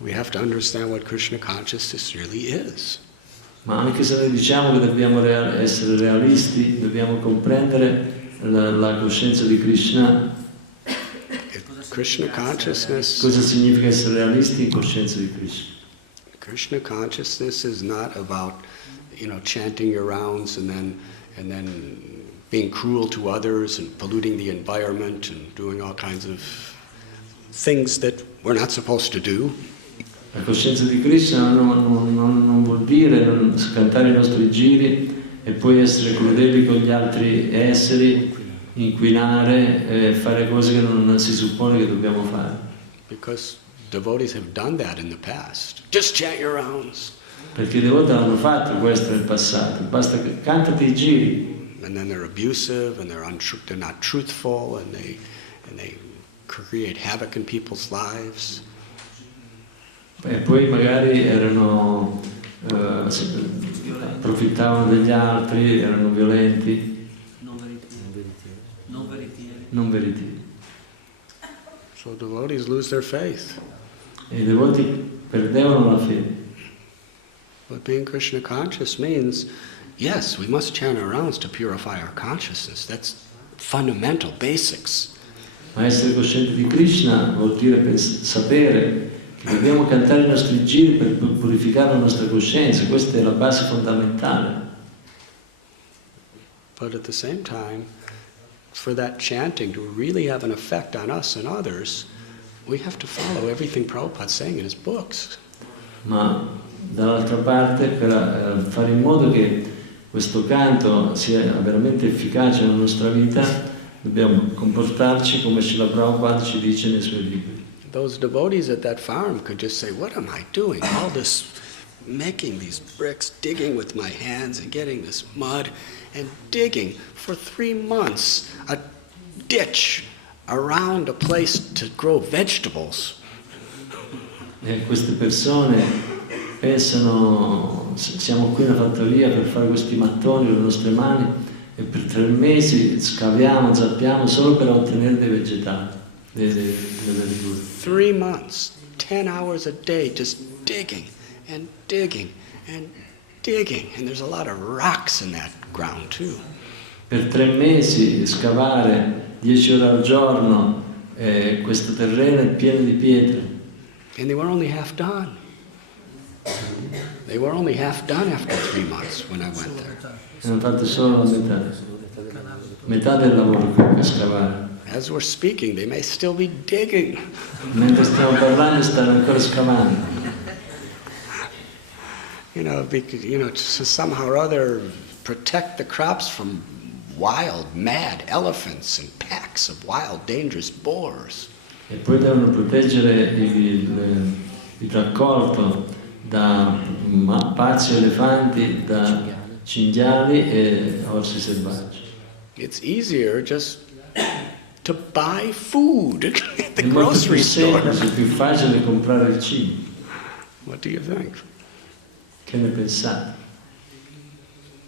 We have to understand what Krishna consciousness really is. Ma anche se noi diciamo che dobbiamo essere realisti, dobbiamo comprendere la coscienza di Krishna. Krishna consciousness. Cosa significa essere realisti in coscienza di Krishna? Krishna consciousness is not about, chanting your rounds and then being cruel to others and polluting the environment and doing all kinds of things that we're not supposed to do. La coscienza di Krishna non vuol dire non cantare i nostri giri e poi essere crudeli con gli altri esseri, inquinare, fare cose che non si suppone che dobbiamo fare. Because devotees have done that in the past. Just chant your rounds. Perché i devoti hanno fatto questo nel passato, basta che cantati i giri. And then they're abusive and they're not truthful and they create havoc in people's lives. E poi magari approfittavano degli altri, erano violenti. Non veritieri. So devotees lose their faith. E i devoti perdevano la fede. But being Krishna conscious means, yes, we must chant our rounds to purify our consciousness. That's fundamental, basics. Ma essere coscienti di Krishna vuol dire sapere che dobbiamo cantare i nostri giri per purificare la nostra coscienza. Questa è la base fondamentale. But at the same time, for that chanting to really have an effect on us and others, we have to follow everything Prabhupada's saying in his books. Ma dall'altra parte, per fare in modo che questo canto sia veramente efficace nella nostra vita, dobbiamo comportarci come Srila Prabhupada ci dice nei suoi libri. Those devotees at that farm could just say, what am I doing? All this, making these bricks, digging with my hands and getting this mud and digging for 3 months a ditch around a place to grow vegetables. E queste persone pensano, siamo qui in una fattoria per fare questi mattoni con le nostre mani e per 3 mesi scaviamo, zappiamo solo per ottenere dei vegetali, delle verdure. 3 months, 10 hours a day, just digging and digging and digging. And there's a lot of rocks in that ground too. Per 3 mesi scavare 10 ore al giorno, questo terreno è pieno di pietre. And they were only half done. They were only half done after 3 months when I went there. E hanno fatto solo la metà del lavoro per scavare. As we're speaking, they may still be digging. Mentre stiamo parlando stanno ancora scavando. To somehow or other protect the crops from wild, mad elephants and packs of wild, dangerous boars. E poi devono proteggere il raccolto da pazzi elefanti, da cinghiali e orsi selvaggi. It's easier just to buy food at the È molto grocery più store. semplice, più facile comprare il cibo. What do you think? Che ne pensate?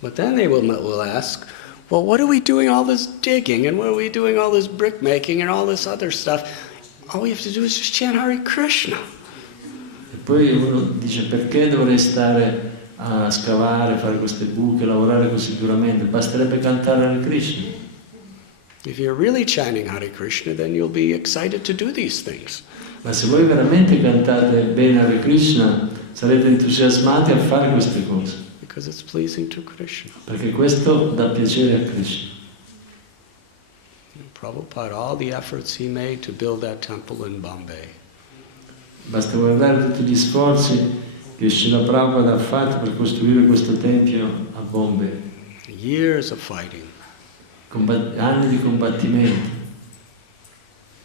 But then they will ask, well, what are we doing all this digging and what are we doing all this brick making and all this other stuff? All we have to do is just chant Hare Krishna. E poi uno dice, perché dovrei stare a scavare, fare queste buche, lavorare così duramente? Basterebbe cantare Hare Krishna. If you're really chanting Hare Krishna, then you'll be excited to do these things. Ma se voi veramente cantate bene Hare Krishna, sarete entusiasmati a fare queste cose. Because it's pleasing to Krishna. Perché questo dà piacere a Krishna. Prabhupada, all the efforts he made to build that temple in Bombay. Basta guardare tutti gli sforzi che Srila Prabhupada ha fatto per costruire questo tempio a Bombay. Years of fighting. Anni di combattimenti.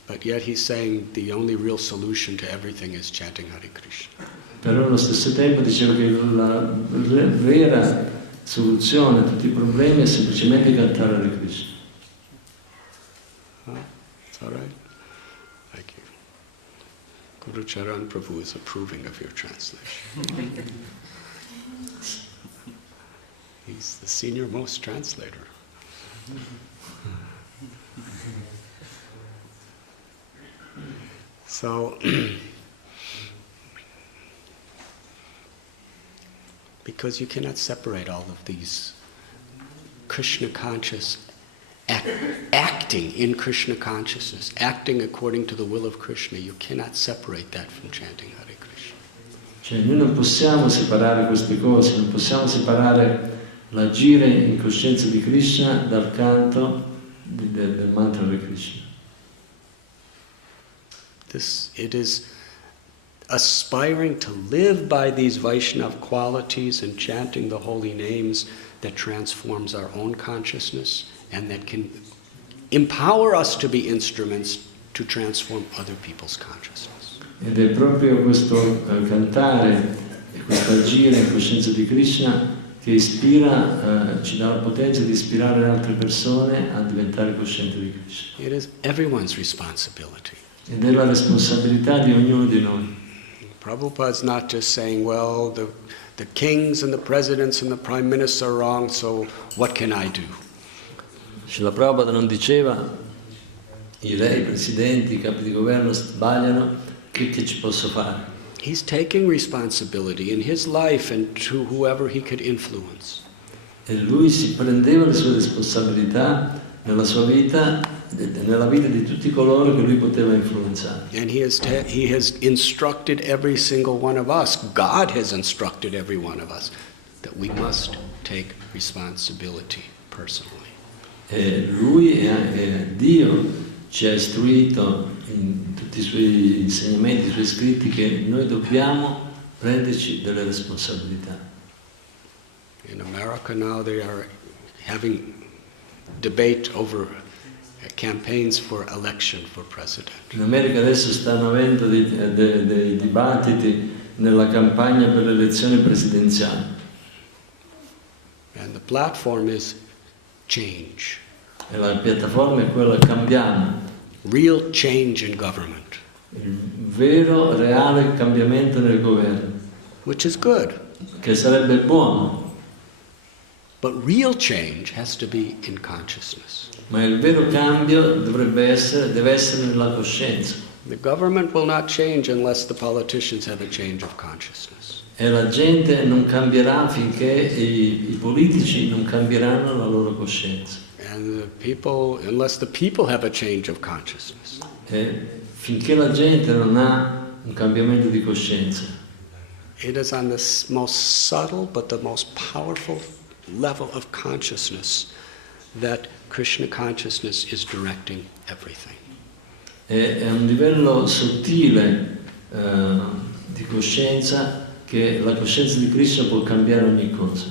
But yet he's saying the only real solution to everything is chanting Hare Krishna. Però allo stesso tempo diceva che la vera soluzione a tutti i problemi è semplicemente cantare Hare Krishna. It's all right? Thank you. Guru Charan Prabhu is approving of your translation. He's the senior most translator. So, because you cannot separate all of these Krishna conscious acting in Krishna consciousness, acting according to the will of Krishna, you cannot separate that from chanting Hare Krishna. Cioè noi non possiamo separare queste cose, non possiamo separare l'agire in coscienza di Krishna dal canto del mantra Hare Krishna. It is aspiring to live by these Vaishnava qualities and chanting the holy names that transforms our own consciousness and that can empower us to be instruments to transform other people's consciousness. Ed è proprio questo cantare e questo agire in coscienza di Krishna che ispira, ci dà la potenza di ispirare altre persone a diventare coscienti di Krishna. It is everyone's responsibility. Ed è la responsabilità di ognuno di noi. Prabhupada's not just saying, well, the kings and the presidents and the prime minister are wrong, so what can I do? Srila Prabhupada non diceva i re, i presidenti, i capi di governo sbagliano, che ci posso fare? He's taking responsibility in his life and to whoever he could influence. E lui si prendeva le sue responsabilità nella sua vita, nella vita di tutti coloro che lui poteva influenzare. And he has instructed every single one of us, God has instructed every one of us, that we must take responsibility personally. E lui e Dio ci ha istruito in tutti i suoi insegnamenti, i suoi scritti, che noi dobbiamo prenderci delle responsabilità. In America now they are having debate over campaigns for election for president. In America adesso stanno avendo dei dibattiti nella campagna per le elezioni presidenziali. And the platform is change. E la piattaforma è quella cambiamo, Real change in government. il vero, reale cambiamento nel governo, Which is good. che sarebbe buono, But real change has to be in consciousness. ma il vero cambio deve essere nella coscienza. The government will not change unless the politicians have a change of consciousness. E la gente non cambierà finché i politici non cambieranno la loro coscienza. And the people, unless the people have a change of consciousness. E finché la gente non ha un cambiamento di coscienza, It is on the most subtle but the most powerful level of consciousness that Krishna consciousness is directing everything. è un livello sottile di coscienza che la coscienza di Krishna può cambiare ogni cosa.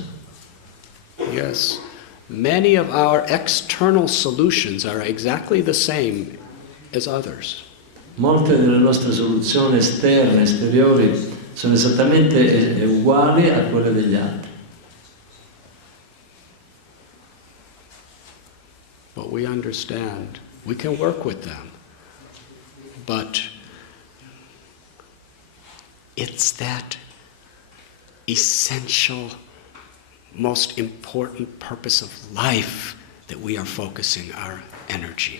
Yes, many of our external solutions are exactly the same as others. Molte delle nostre soluzioni esterne, esteriori, sono esattamente uguali a quelle degli altri. But we understand we can work with them. But it's that essential, most important purpose of life that we are focusing our energy.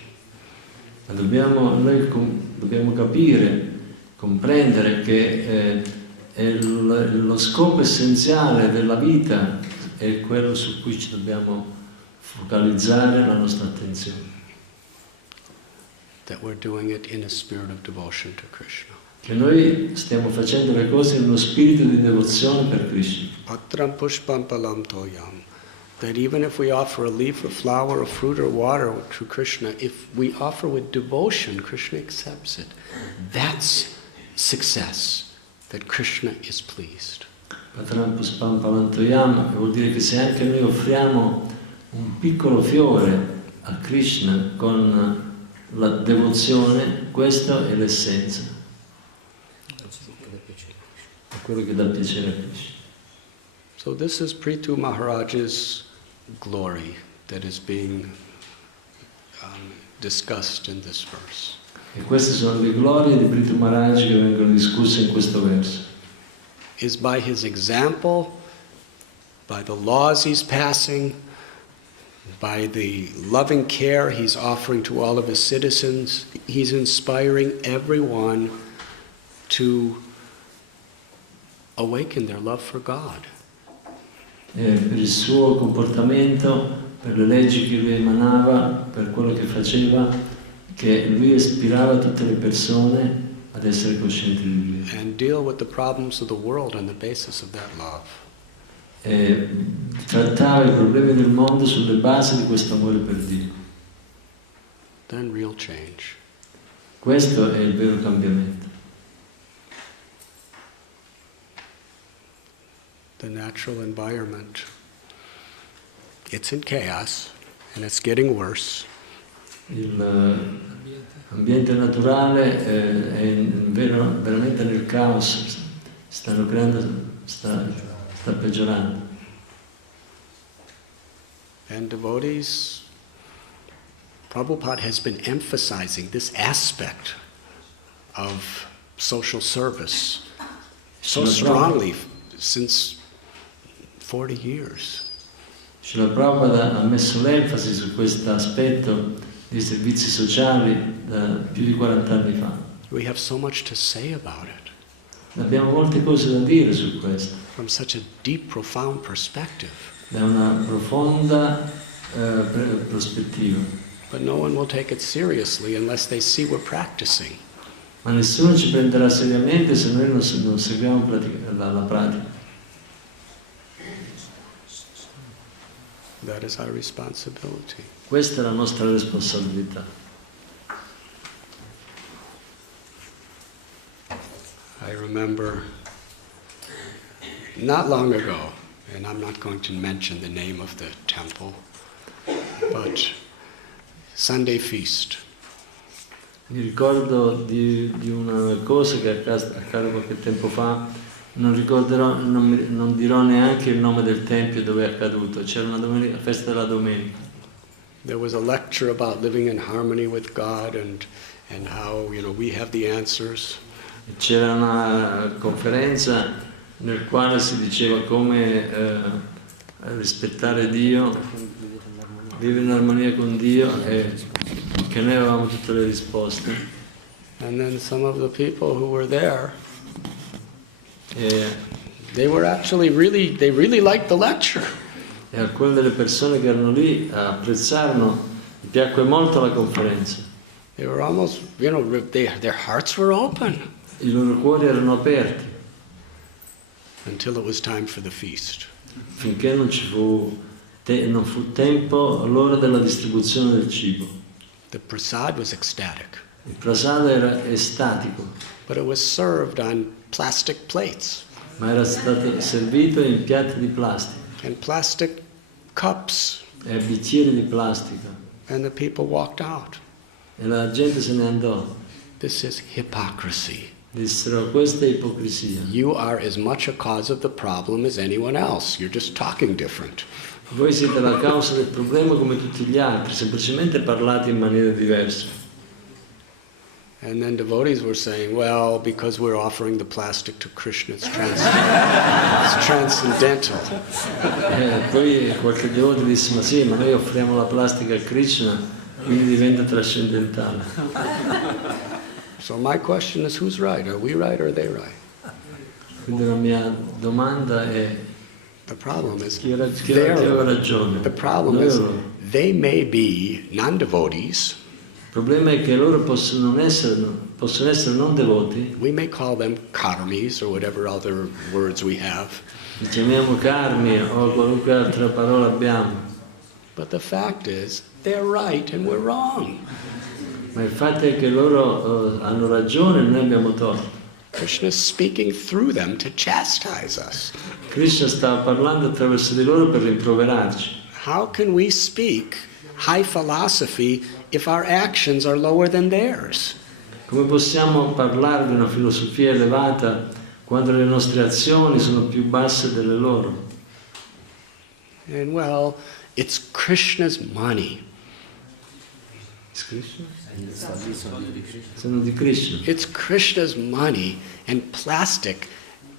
Ma dobbiamo capire, comprendere che lo scopo essenziale della vita è quello su cui ci dobbiamo focalizzare la nostra attenzione. That we're doing it in a spirit of devotion to Krishna. Che noi stiamo facendo le cose in uno spirito di devozione per Krishna. Patram pushpam palam toyam. That even if we offer a leaf, a flower, a fruit, or water to Krishna, if we offer with devotion, Krishna accepts it. That's success, that Krishna is pleased. Patram pushpam palantoyam vuol dire che se anche noi offriamo un piccolo fiore a Krishna con la devozione, questo è l'essenza. È quello che dà piacere a Krishna. So this is Prithu Maharaj's glory that is being discussed in this verse. E queste sono le glorie di Prithu Maharaj che vengono discusse in questo verso. Is by his example, by the laws he's passing, by the loving care he's offering to all of his citizens, he's inspiring everyone to awaken their love for God. Per il suo comportamento, per le leggi che lui emanava, per quello che faceva, che lui ispirava tutte le persone ad essere coscienti di lui. And deal with the problems of the world on the basis of that love. E trattava i problemi del mondo sulle basi di questo amore per Dio. Then real change. Questo è il vero cambiamento. The natural environment, it's in chaos and it's getting worse. L'ambiente naturale è veramente nel caos, sta peggiorando. And devotees, Prabhupada has been emphasizing this aspect of social service so strongly since 40 years. Srila Prabhupada ha messo l'enfasi su questo aspetto dei servizi sociali da più di 40 anni fa. We have so much to say about it Abbiamo molte cose da dire su questo, from such a deep, profound perspective. da una profonda prospettiva. But no one will take it seriously unless they see we're practicing. Ma nessuno ci prenderà seriamente se noi non seguiamo la pratica. That is our responsibility. Questa è la nostra responsabilità. I remember not long ago, and I'm not going to mention the name of the temple, but Sunday feast. Mi ricordo di una cosa che accade qualche tempo fa, non dirò neanche il nome del tempio dove è accaduto, c'era una festa della domenica. There was a lecture about living in harmony with God and how, we have the answers. C'era una conferenza nel quale si diceva come rispettare Dio, vivere in armonia con Dio e che noi avevamo tutte le risposte. And then some of the people who were there, E they really liked the lecture. E alcune delle persone che erano lì apprezzarono, mi piacque molto la conferenza. They were almost, their hearts were open I loro cuori erano aperti until it was time for the feast. finché non fu tempo l'ora della distribuzione del cibo. The prasad was ecstatic, Il prasada era estatico, but it was served on plastic plates ma era stato servito in piatti di plastica and plastic cups, e bicchieri di plastica and the people walked out. e la gente se ne andò. This is hypocrisy. Dissero: questa è ipocrisia. You are as much a cause of the problem as anyone else. You're just talking different. Voi siete la causa del problema come tutti gli altri, semplicemente parlate in maniera diversa. And then devotees were saying, well, because we're offering the plastic to Krishna, it's transcendental. Poi qualche devoto disse: ma sì, ma noi offriamo la plastica a Krishna, quindi diventa trascendentale. So my question is, who's right? Are we right or are they right? Quindi la mia domanda è: The problem is, chi aveva ragione? the problem Noi is, o loro? they may be non-devotees. Il problema è che loro possono essere non devoti, We may call them karmis or whatever other words we have. li chiamiamo karmi o qualunque altra parola abbiamo, But the fact is, they're right and we're wrong. ma il fatto è che loro hanno ragione e noi abbiamo torto. Krishna is speaking through them to chastise us. Krishna stava parlando attraverso di loro per rimproverarci. How can we speak high philosophy if our actions are lower than theirs? Come possiamo parlare di una filosofia elevata quando le nostre azioni sono più basse delle loro? And well, it's Krishna's money. Sono di Krishna. It's Krishna's money, and plastic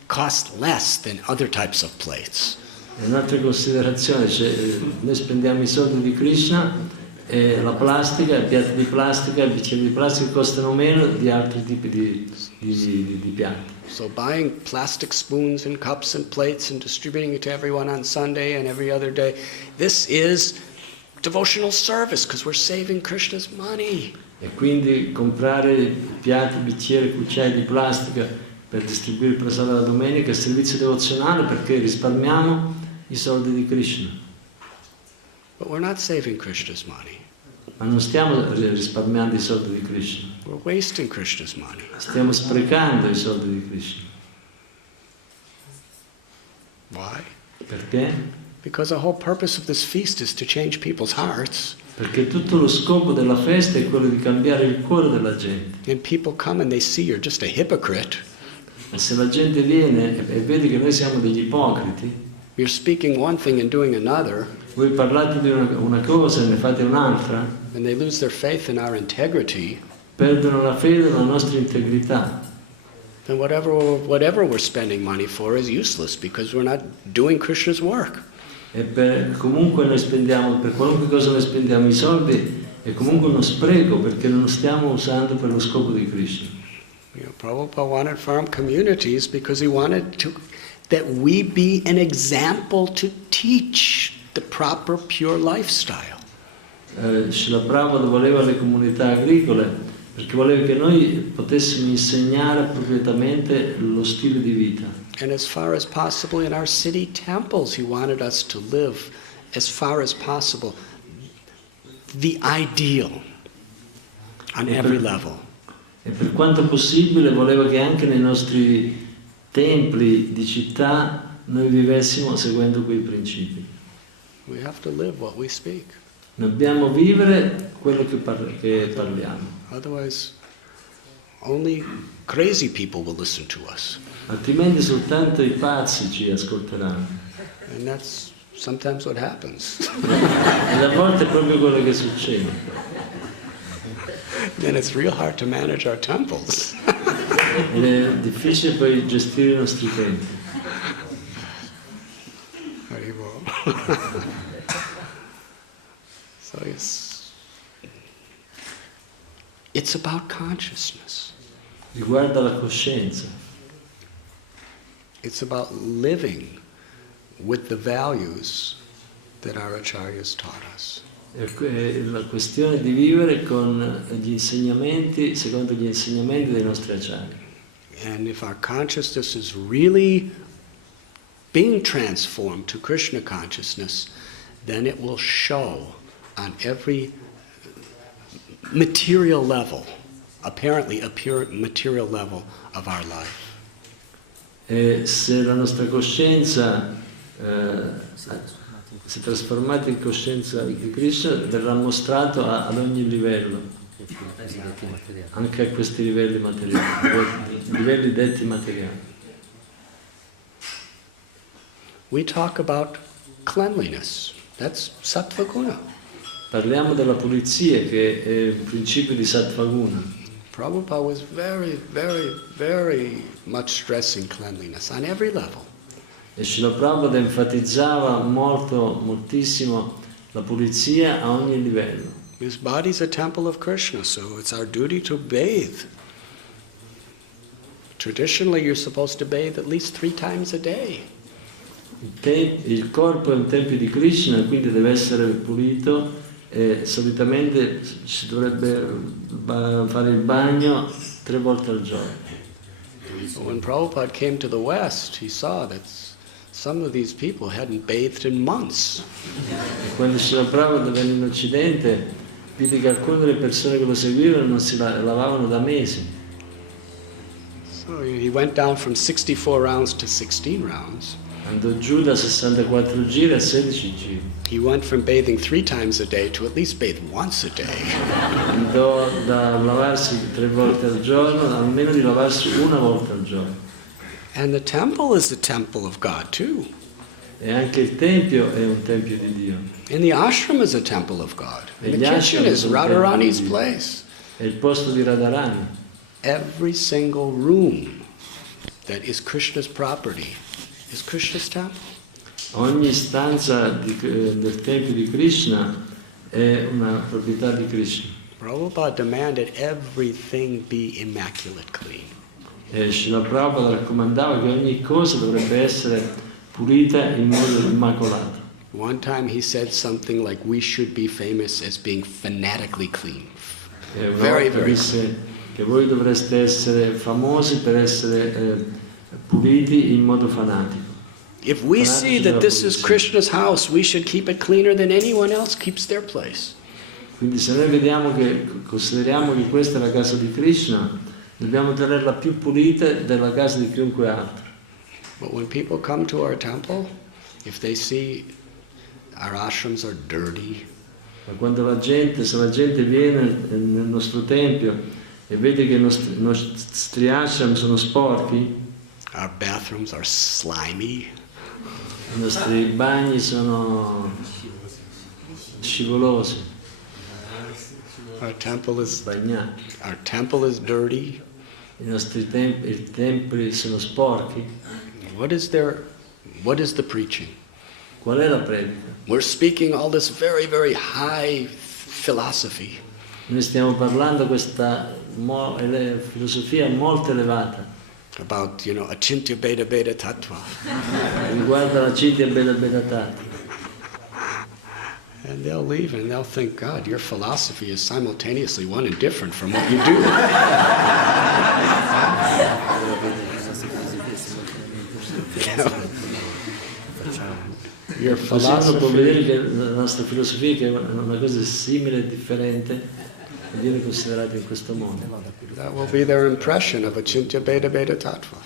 costs less than other types of plates. E un'altra considerazione, noi spendiamo i soldi di Krishna e la plastica, i piatti di plastica, i bicchieri di plastica costano meno di altri tipi di piatti. So buying plastic spoons and cups and plates and distributing it to everyone on Sunday and every other day, this is devotional service because we're saving Krishna's money. E quindi comprare piatti, bicchieri, cucciai di plastica per distribuire il prasada la domenica è servizio devozionale perché risparmiamo i soldi di Krishna. But we're not saving Krishna's money. Ma non stiamo risparmiando i soldi di Krishna, We're wasting Krishna's money. stiamo sprecando i soldi di Krishna. Why? Perché? Because the whole purpose of this feast is to change people's hearts. Perché tutto lo scopo della festa è quello di cambiare il cuore della gente. And people come and they see you're just a hypocrite. E se la gente viene e vede che noi siamo degli ipocriti, You're speaking one thing and doing another, voi parlate di una cosa e ne fate un'altra, and they lose their faith in our integrity, perdono la fede nella nostra integrità. then whatever we're spending money for is useless because we're not doing Krishna's work. E comunque noi spendiamo, per qualunque cosa noi spendiamo i soldi, è comunque uno spreco perché non lo stiamo usando per lo scopo di Krishna. Prabhupada wanted farm communities because he wanted that we be an example to teach the proper pure lifestyle. Srila Prabhupada voleva le comunità agricole perché voleva che noi potessimo insegnare appropriatamente lo stile di vita. And as far as possible in our city temples, he wanted us to live as far as possible, the ideal on every level. E per quanto possibile voleva che anche nei nostri templi di città noi vivessimo seguendo quei principi. We have to live what we speak. Dobbiamo vivere quello che parliamo. Otherwise, only crazy people will listen to us. Altrimenti soltanto i pazzi ci ascolteranno. And that's sometimes what happens. Ed a volte è proprio quello che succede. Then it's real hard to manage our temples. Ed è difficile poi gestire i nostri tempi. So it's about consciousness. Riguarda la coscienza. It's about living with the values that our acharyas taught us. È la questione di vivere con gli insegnamenti, secondo gli insegnamenti dei nostri acharya. And if our consciousness is really being transformed to Krishna consciousness, then it will show on every material level, apparently a pure material level of our life. E se la nostra coscienza si è trasformata in coscienza di Krishna, verrà mostrato ad ogni livello, anche a questi livelli materiali, livelli detti materiali. We talk about cleanliness. That's sattva guna. Parliamo della pulizia, che è il principio di sattva guna. Prabhupada was very, very, very much stressing cleanliness on every level. E Srila Prabhupada enfatizzava moltissimo la pulizia a ogni livello. This body is a temple of Krishna, so it's our duty to bathe. Traditionally, you're supposed to bathe at least 3 times a day. Il corpo è un tempio di Krishna, quindi deve essere pulito e solitamente si dovrebbe fare il bagno 3 volte al giorno. When Prabhupada came to the West, he saw that some of these people hadn't bathed in months. E quando Srila Prabhupada venne in Occidente, vide che alcune delle persone che lo seguivano non si lavavano da mesi. So he went down from 64 rounds to 16 rounds. Andò giù da 64 giri a 16 giri. He went from bathing 3 times a day to at least bathe once a day. Andò da lavarsi 3 volte al giorno, almeno di lavarsi 1 volta al giorno. And the temple is the temple of God too. E anche il Tempio è un Tempio di Dio. And the ashram is a temple of God. E The gli kitchen ashram is sono templi di Radharani's Dio. place. È il posto di Radharani. Every single room that is Krishna's property is Krishna's temple. Ogni stanza del Tempio di Krishna è una proprietà di Krishna. Prabhupada demanded everything be immaculate clean. E Srila Prabhupada raccomandava che ogni cosa dovrebbe essere pulita in modo immacolato. One time he said something like we should be famous as being fanatically clean. E una Very, volta very disse che voi dovreste essere famosi per essere puliti in modo fanatico. If we see that this is Krishna's house, we should keep it cleaner than anyone else keeps their place. Quindi se noi consideriamo che questa è la casa di Krishna, dobbiamo tenerla più pulita della casa di chiunque altro. But when people come to our temple, if they see our ashrams are dirty, Ma quando se la gente viene nel nostro tempio e vede che i nostri ashram sono sporchi, our bathrooms are slimy, i nostri bagni sono scivolosi, our temple is bagnati, dirty, i nostri templi sono sporchi, what is the preaching? qual è la predica? We're speaking all this very, very high philosophy. Noi stiamo parlando questa filosofia molto elevata, About, achintya beta beta tattva. riguarda la Cintya Beda Beda Tattva. And they'll leave and they'll think, God, your philosophy is simultaneously one and different from what you do. Your Così uno può vedere philosophy, che la nostra filosofia, che è una cosa simile e differente, viene considerata in questo modo. that will be their impression of Achintya Bheda Bheda Tattva.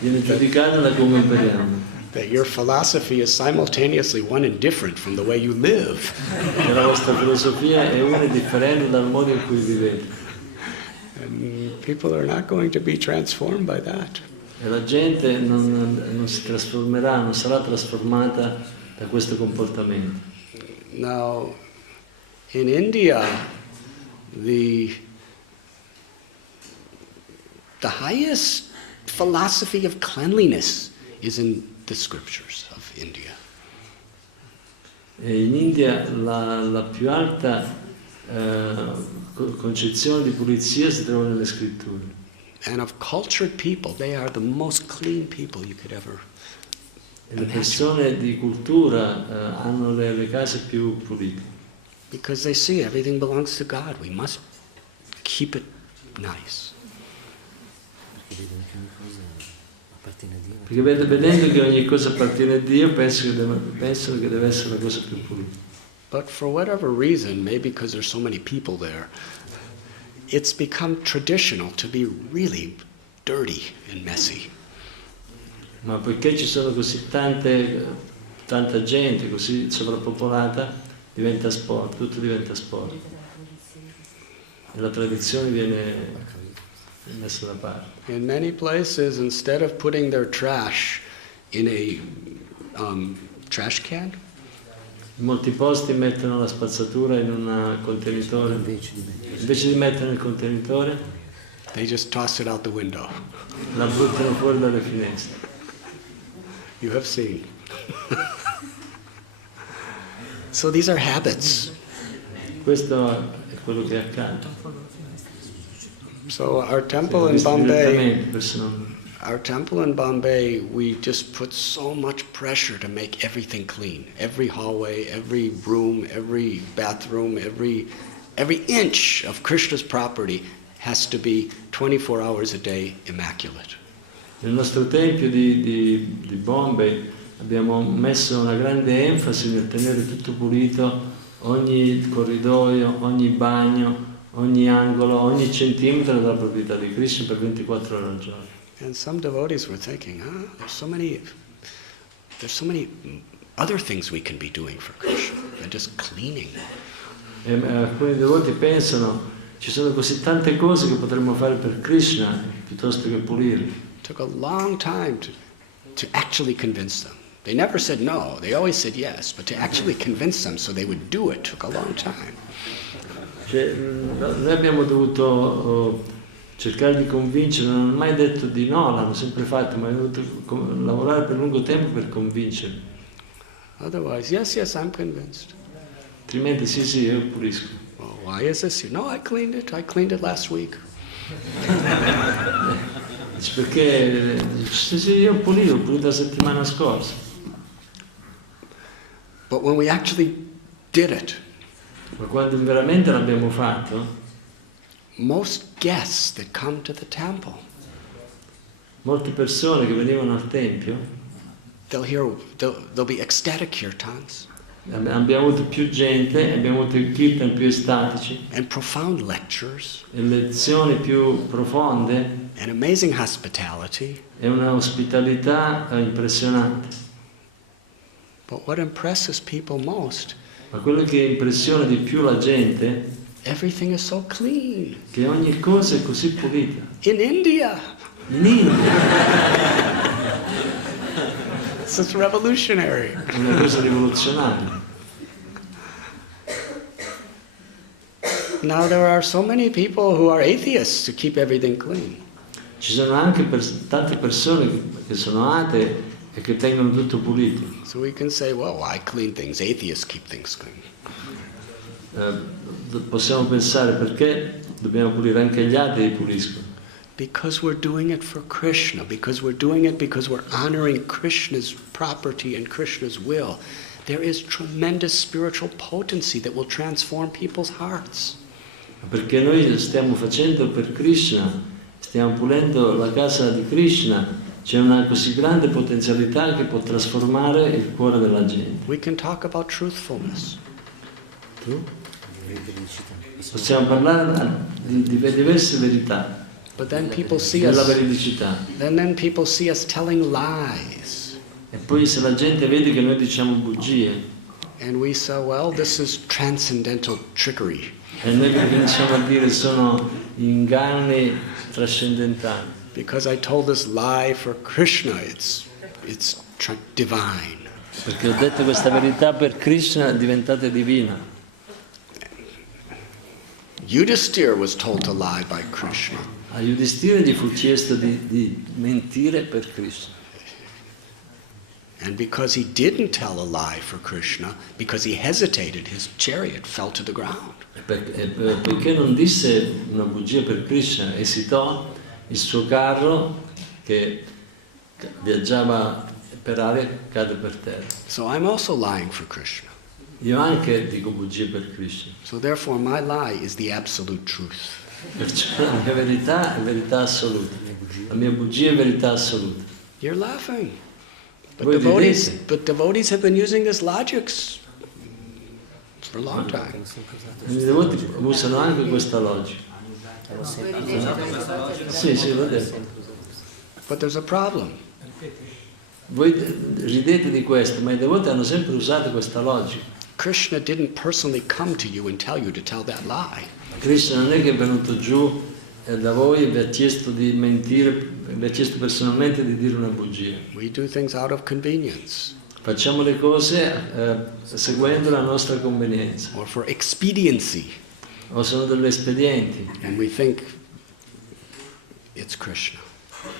Viene giudicata da come operiamo. That your philosophy is simultaneously one and different from the way you live. Che la vostra filosofia è una e differente dal modo in cui vivete. And people are not going to be transformed by that. E la gente non si trasformerà, non sarà trasformata da questo comportamento. Now, in India, the highest philosophy of cleanliness is in the scriptures of India. E in India la più alta concezione di pulizia si trova nelle scritture. And of cultured people, they are the most clean people you could ever E le imagine. persone di cultura hanno le case più pulite. Because they see everything belongs to God. We must keep it nice. Perché vedendo che ogni cosa appartiene a Dio, pensano che deve essere la cosa più pulita. But for whatever reason, maybe because there's so many people there, it's become traditional to be really dirty and messy. Ma poiché ci sono così tanta gente, così sovrappopolata, diventa sport, tutto diventa sport. E la tradizione viene messa da parte. In many places, instead of putting their trash in a trash can, In molti posti mettono la spazzatura in un contenitore, invece di metterla nel contenitore, they just toss it out the window. la buttano fuori dalle finestre. You have seen. So these are habits. Questo è quello che accade. So our temple in Visti Bombay, direttamente, personalmente. our temple in Bombay, we just put so much pressure to make everything clean. Every hallway, every room, every bathroom, every inch of Krishna's property has to be 24 hours a day immaculate. Nel nostro tempio di Bombay abbiamo messo una grande enfasi nel tenere tutto pulito, ogni corridoio, ogni bagno, ogni angolo, ogni centimetro della proprietà di Krishna per 24 ore al giorno. And some devotees were thinking, there's so many other things we can be doing for Krishna than just cleaning. E alcuni devoti pensano, ci sono così tante cose che potremmo fare per Krishna piuttosto che pulire. It took a long time to actually convince them. They never said no, they always said yes, but to actually convince them so they would do it took a long time. Cioè, noi abbiamo dovuto cercare di convincere, non hanno mai detto di no, l'hanno sempre fatto, ma abbiamo dovuto lavorare per lungo tempo per convincerli. Otherwise, yes, I'm convinced. Altrimenti sì, io pulisco. Well, why is this? No, I cleaned it last week. Perché sì, io ho pulito la settimana scorsa. But when we actually did it, Ma quando veramente l'abbiamo fatto, most guests that come to the temple, molte persone che venivano al Tempio, they'll be ecstatic kirtans abbiamo avuto più gente, abbiamo avuto i kirtan più estatici, and profound lectures e lezioni più profonde, and amazing hospitality. e una ospitalità impressionante. But what impresses people most, Ma quello che impressiona di più la gente everything is so clean. è che ogni cosa è così pulita. In India, In India it's revolutionary. è una cosa rivoluzionaria. Now there are so many people who are atheists to keep everything clean. Ci sono anche tante persone che sono atee e che tengono tutto pulito. So we can say, well, I clean things, atheists keep things clean. Possiamo pensare perché dobbiamo pulire, anche gli atei puliscono. Because we're doing it for Krishna, because we're doing it because we're honoring Krishna's property and Krishna's will. There is tremendous spiritual potency that will transform people's hearts. Perché noi stiamo facendo per Krishna, stiamo pulendo la casa di Krishna, c'è una così grande potenzialità che può trasformare il cuore della gente. We can talk about truthfulness. Possiamo parlare di diverse verità, But then people see della us, veridicità. then people see us telling lies. E poi se la gente vede che noi diciamo bugie, And we say, well, this is transcendental trickery. e noi cominciamo a dire sono inganni trascendentali. Because I told this lie for Krishna, it's divine. Perché ho detto questa verità per Krishna, è diventata divina. Yudhisthira was told to lie by Krishna. A Yudhisthira gli fu chiesto di mentire per Krishna. And because he didn't tell a lie for Krishna, because he hesitated, his chariot fell to the ground. Perché non disse una bugia per Krishna, esitò, il suo carro che viaggiava per aria cade per terra. So I'm also lying for Krishna. Io anche dico bugie per Krishna. So therefore my lie is the absolute truth. Perciò la mia verità è verità assoluta. La mia bugia è verità assoluta. You're laughing. Voi ridete. But devotees have been using this logic for a long time. I devoti usano anche questa logica. Sì, l'ho detto. But there's a problem. Voi ridete di questo, ma i devoti hanno sempre usato questa logica. Krishna didn't personally come to you and tell you to tell that lie. Krishna non è che è venuto giù da voi e vi ha chiesto di mentire, vi ha chiesto personalmente di dire una bugia. We do things out of convenience Facciamo le cose seguendo la nostra convenienza, or for expediency, o sono degli espedienti and we think it's Krishna.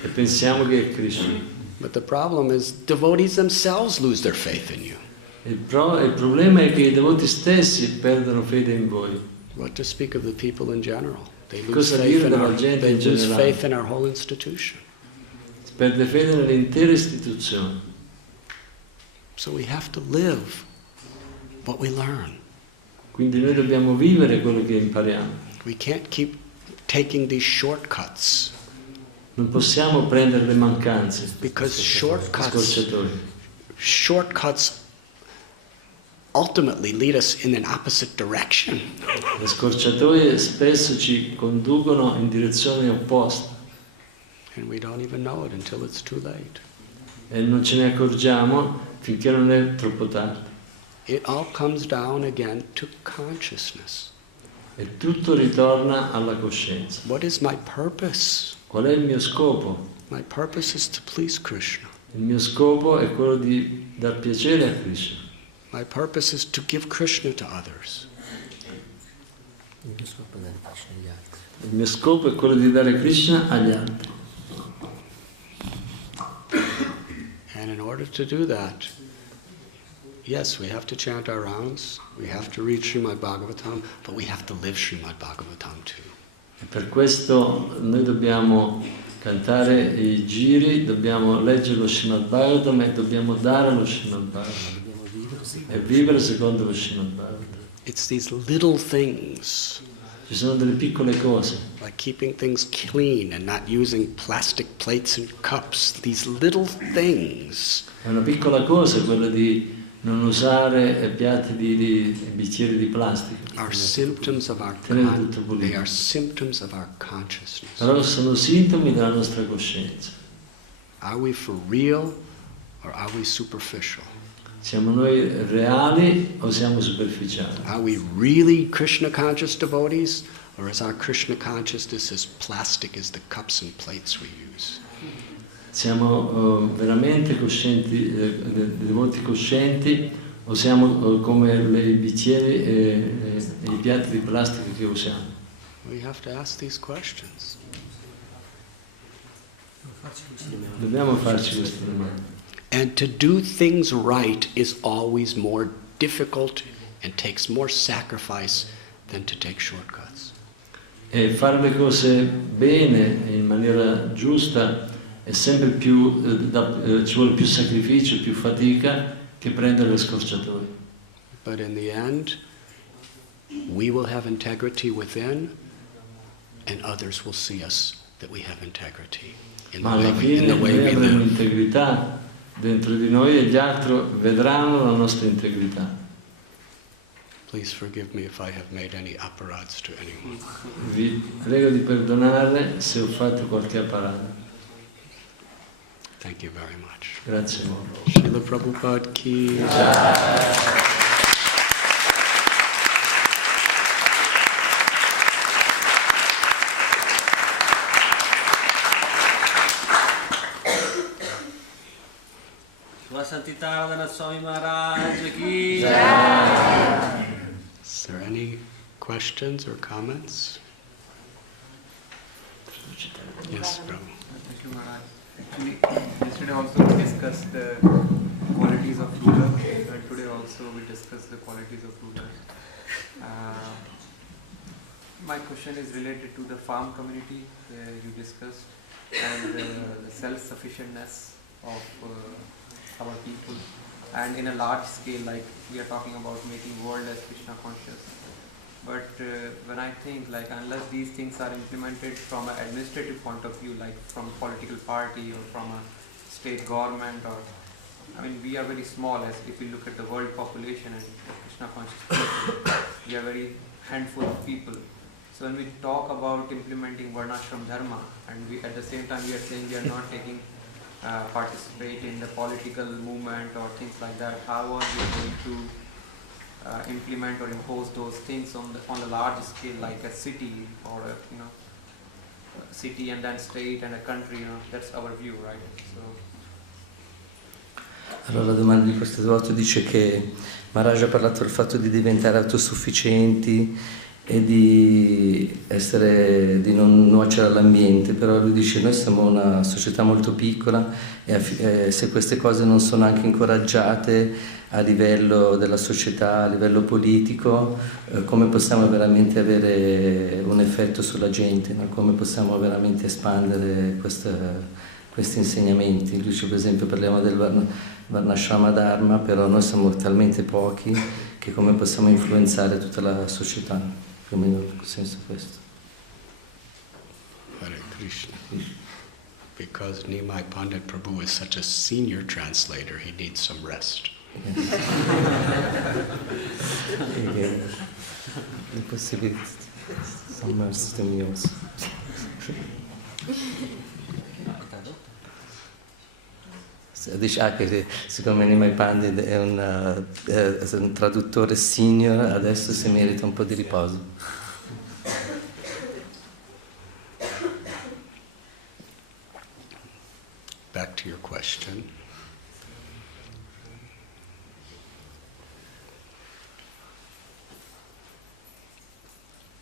e pensiamo che è Krishna. But the problem is devotees themselves lose their faith in you. Il problema è che i devoti stessi perdono fede in voi. What to speak of the people in general? They lose Cosa faith dire in della our, gente they in lose generale? faith in our whole institution. Si perde fede nell'intera istituzione. So we have to live what we learn. Quindi noi dobbiamo vivere quello che impariamo. We can't keep taking these shortcuts Non possiamo prendere le mancanze, because scorciatoie. shortcuts ultimately lead us in an opposite direction. Le scorciatoie spesso ci conducono in direzioni opposte And we don't even know it until it's too late. e non ce ne accorgiamo finché non è troppo tardi. It all comes down again to consciousness. E tutto ritorna alla coscienza. What is my purpose? Qual è il mio scopo? My purpose is to please Krishna. Il mio scopo è quello di dar piacere a Krishna. My purpose is to give Krishna to others. Il mio scopo è quello di dare Krishna agli altri. And in order to do that, yes, we have to chant our rounds, we have to read Srimad Bhagavatam, but we have to live Srimad Bhagavatam too. E per questo noi dobbiamo cantare i giri, dobbiamo leggere lo Srimad Bhagavatam e dobbiamo dare lo Srimad Bhagavatam e vivere secondo lo Srimad Bhagavatam. It's these little things, Ci sono delle piccole cose, like keeping things clean and not using plastic plates and cups, these little things è una piccola cosa quella di non usare piatti di bicchieri di plastica, are symptoms of our tenere tutto they pulito. are symptoms of our consciousness. Però sono sintomi della nostra coscienza. Are we for real or are we superficial? Siamo noi reali o siamo superficiali? Are we really Krishna conscious devotees, or is our Krishna consciousness as plastic as the cups and plates we use? Siamo veramente coscienti, devoti coscienti, o siamo come i bicchieri e i piatti di plastica che usiamo? We have to ask these questions. Dobbiamo farci queste domande. And to do things right is always more difficult and takes more sacrifice than to take shortcuts. E fare le cose bene, in maniera giusta, è sempre più, ci vuole più sacrificio, più fatica che prendere le scorciatoie. But in the end, we will have integrity within, and others will see us that we have integrity. Ma alla fine noi avremo integrità dentro di noi e gli altri vedranno la nostra integrità. Please forgive me if I have made any aparats to anyone. Vi prego di perdonare se ho fatto qualche apparato. Thank you very much. Grazie molto. Srila Prabhupada ki. Santità Radhanath Maharaj ki. Is there any questions or comments? Yes, Prabhu. Thank you, Maharaj. Actually, yesterday also we discussed the qualities of ruler, and today also we discussed the qualities of ruler. My question is related to the farm community you discussed and the self-sufficientness of our people, and in a large scale, like we are talking about making world as Krishna conscious. But when I think, like, unless these things are implemented from an administrative point of view, like from a political party or from a state government, or I mean, we are very small as if we look at the world population and Krishna conscious people, we are very handful of people. So when we talk about implementing Varnashram Dharma, and we at the same time we are saying we are not taking participate in the political movement or things like that, how are we going to implement or impose those things on a large scale, like a city or a city and then state and a country? That's our view, right? So. Allora la domanda di questo devoto dice che Maharaj ha parlato del fatto di diventare autosufficienti e di non nuocere all'ambiente, però lui dice noi siamo una società molto piccola e se queste cose non sono anche incoraggiate a livello della società, a livello politico, come possiamo veramente avere un effetto sulla gente, no? Come possiamo veramente espandere questi insegnamenti. Lui dice, per esempio, parliamo del Varnashrama Dharma, però noi siamo talmente pochi che come possiamo influenzare tutta la società. Più o meno nel senso questo. Hare Krishna. Because Nimai Pandit Prabhu is such a senior translator, he needs some rest. The possibility, some mercy to me also. Dice che secondo me Nimai Pandit è un traduttore senior, adesso si merita un po' di riposo. Back to your question.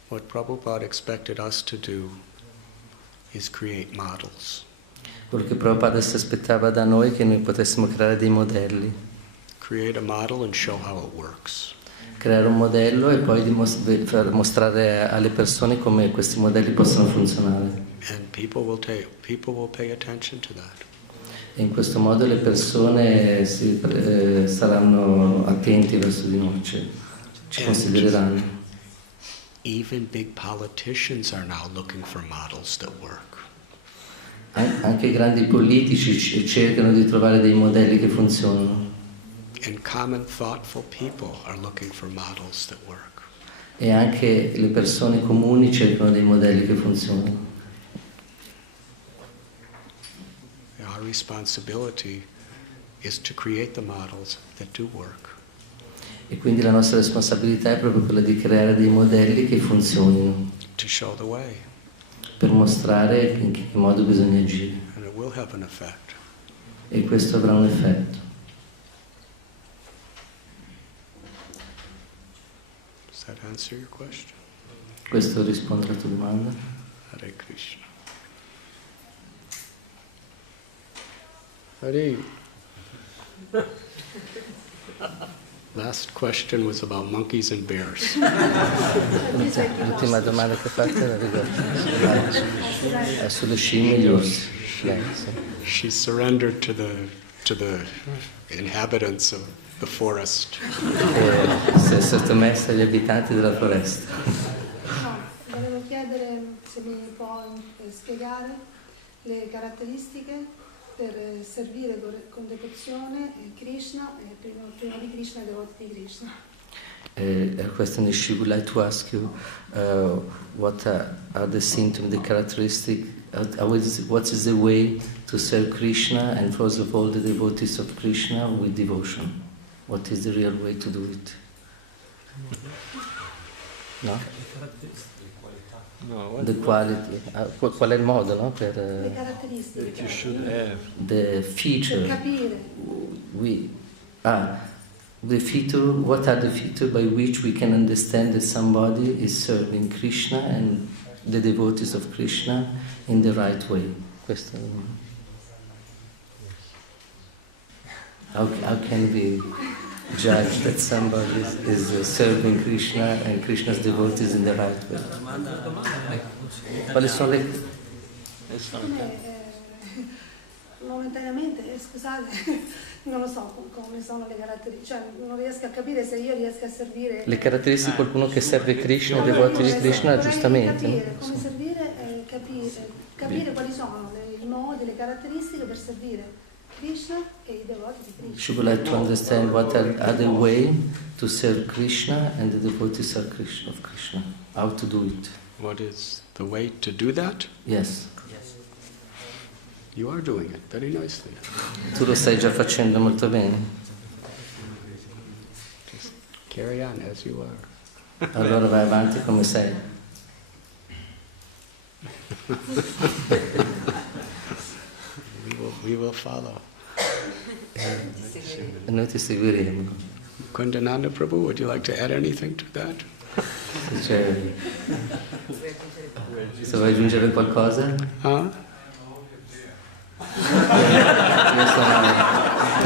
What Prabhupada expected us to do is create models. Quello che Prabhupada si aspettava da noi è che noi potessimo creare dei modelli. Create a model and show how it works. Creare un modello e poi mostrare alle persone come questi modelli possono funzionare. And people will pay attention to that. E in questo modo le persone saranno attenti verso di noi, ci considereranno. Even big politicians are now looking for models that work. Anche i grandi politici cercano di trovare dei modelli che funzionano. And common thoughtful people are looking for models that work. E anche le persone comuni cercano dei modelli che funzionano. Our responsibility is to create the models that do work. E quindi la nostra responsabilità è proprio quella di creare dei modelli che funzionino. To show the way. Per mostrare in che modo bisogna agire. And it will have an effect. E questo avrà un effetto. Does that answer your question? Questo risponde alla tua domanda? Hare Krishna. Hare. Last question was about monkeys and bears. L'ultima domanda che ho fatto era riguardo sulle scimmie e gli orsi. She surrendered to the inhabitants of the forest. Si è sottomessa agli abitanti della foresta. No, volevo chiedere se mi può spiegare le caratteristiche per servire con devozione Krishna e prima di Krishna i devoti di Krishna. A question is, she would like to ask you what are the symptoms, the characteristics, what is the way to serve Krishna and first of all the devotees of Krishna with devotion? What is the real way to do it? No? No, The quality. Qual è il modo, no? Per, Le caratteristiche. you should have. the feature. Per capire. The feature, what are the features by which we can understand that somebody is serving Krishna and the devotees of Krishna in the right way? Questo. How can we judge that somebody is serving Krishna and Krishna's devotees in the right way? Quali sono le... Momentaneamente, scusate, non lo so come sono le caratteristiche, cioè non riesco a capire se io riesco a servire... Le caratteristiche di qualcuno che serve Krishna, i devoti di Krishna, giustamente. Capire come servire e capire quali sono i modi, le caratteristiche per servire Krishna e i devoti di Krishna. She would like to understand what are the way to serve Krishna and the devotees of Krishna. How to do it. What is the way to do that? Yes. You are doing it very nicely. Tu lo stai già facendo molto bene. Just carry on as you are. Allora vai avanti come sei. We will follow. E noi ti seguiremo. Kundananda Prabhu, would you like to add anything to that? Cioè, se vuoi aggiungere qualcosa? Huh?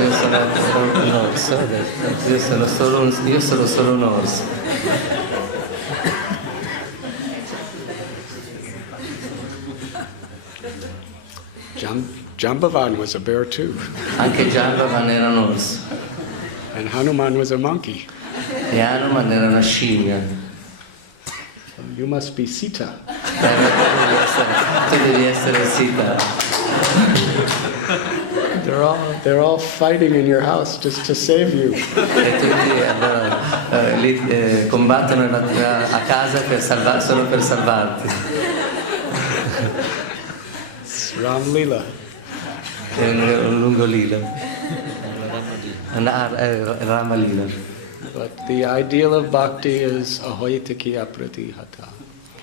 Io sono un orso, io sono solo un orso. Jambavan was a bear too. Anche Jambavan era un orso. And Hanuman was a monkey. E Hanuman era una scimmia. You must be Sita. Tu devi essere Sita. They're all fighting in your house just to save you. E tutti allora, combattono a casa solo per salvarti. It's Ram Lila. È un lungo lila. Rama lila. But the ideal of bhakti is ahoyatikiya pratihata.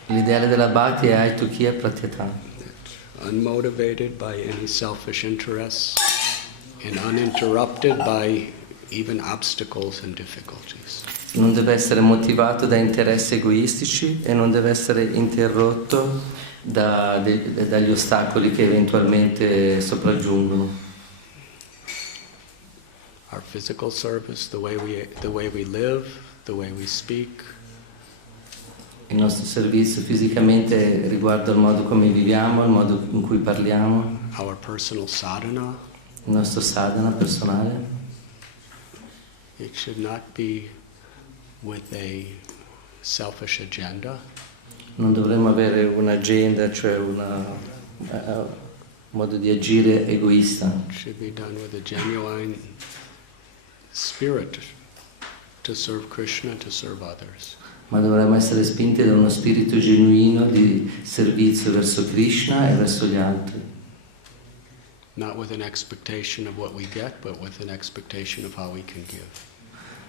L'ideale della bhakti è aitukiya pratyata. Unmotivated by any selfish interests and uninterrupted by even obstacles and difficulties. Non deve essere motivato da interessi egoistici e non deve essere interrotto dagli ostacoli che eventualmente sopraggiungono. Our physical service, the way we live, the way we speak. Il nostro servizio fisicamente riguarda il modo come viviamo, il modo in cui parliamo. Our personal sadhana. Il nostro sadhana personale. It should not be with a selfish agenda. Non dovremmo avere un'agenda, cioè un modo di agire egoista. It should be done with a genuine spirit to serve Krishna, to serve others. Ma dovremmo essere spinti da uno spirito genuino di servizio verso Krishna e verso gli altri. Not with an expectation of what we get, but with an expectation of how we can give.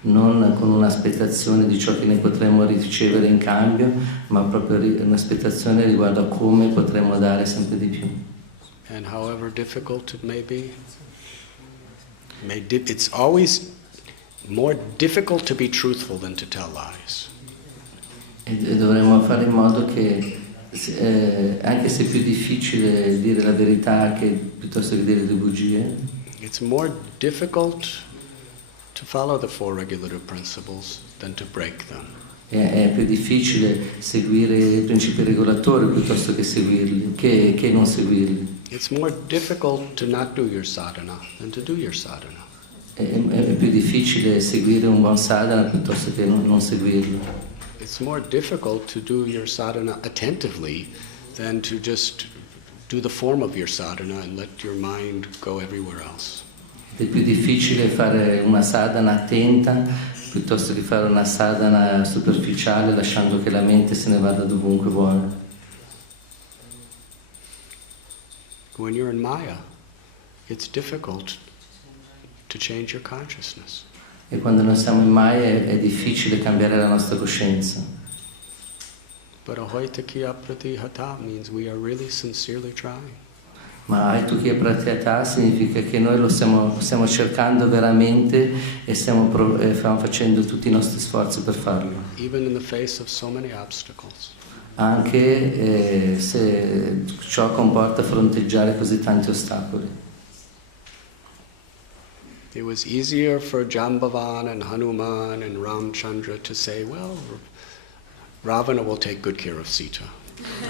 Non con un'aspettazione di ciò che ne potremmo ricevere in cambio, ma proprio un'aspettazione riguardo a come potremmo dare sempre di più. And however difficult it may be, it's always more difficult to be truthful than to tell lies. E dovremmo fare in modo che, anche se è più difficile dire la verità piuttosto che dire le bugie, it's more difficult to follow the four regulative principles than to break them. È più difficile seguire i principi regolatori piuttosto che seguirli, che non seguirli. It's more difficult to not do your sadhana than to do your sadhana. È più difficile seguire un buon sadhana piuttosto che non seguirlo. It's more difficult to do your sadhana attentively than to just do the form of your sadhana and let your mind go everywhere else. È più difficile fare una sadhana attenta piuttosto che fare una sadhana superficiale lasciando che la mente se ne vada dovunque vuole. When you're in Maya, it's difficult to change your consciousness. E quando noi siamo in Maya è difficile cambiare la nostra coscienza. But ahoitakiya pratihata means we are really sincerely trying. Ma aitukiya pratyata significa che noi lo stiamo cercando veramente e stiamo facendo tutti i nostri sforzi per farlo. Even in the face of so many obstacles. Anche se ciò comporta fronteggiare così tanti ostacoli. It was easier for Jambavana and Hanuman and Ramchandra to say, well, Ravana will take good care of Sita.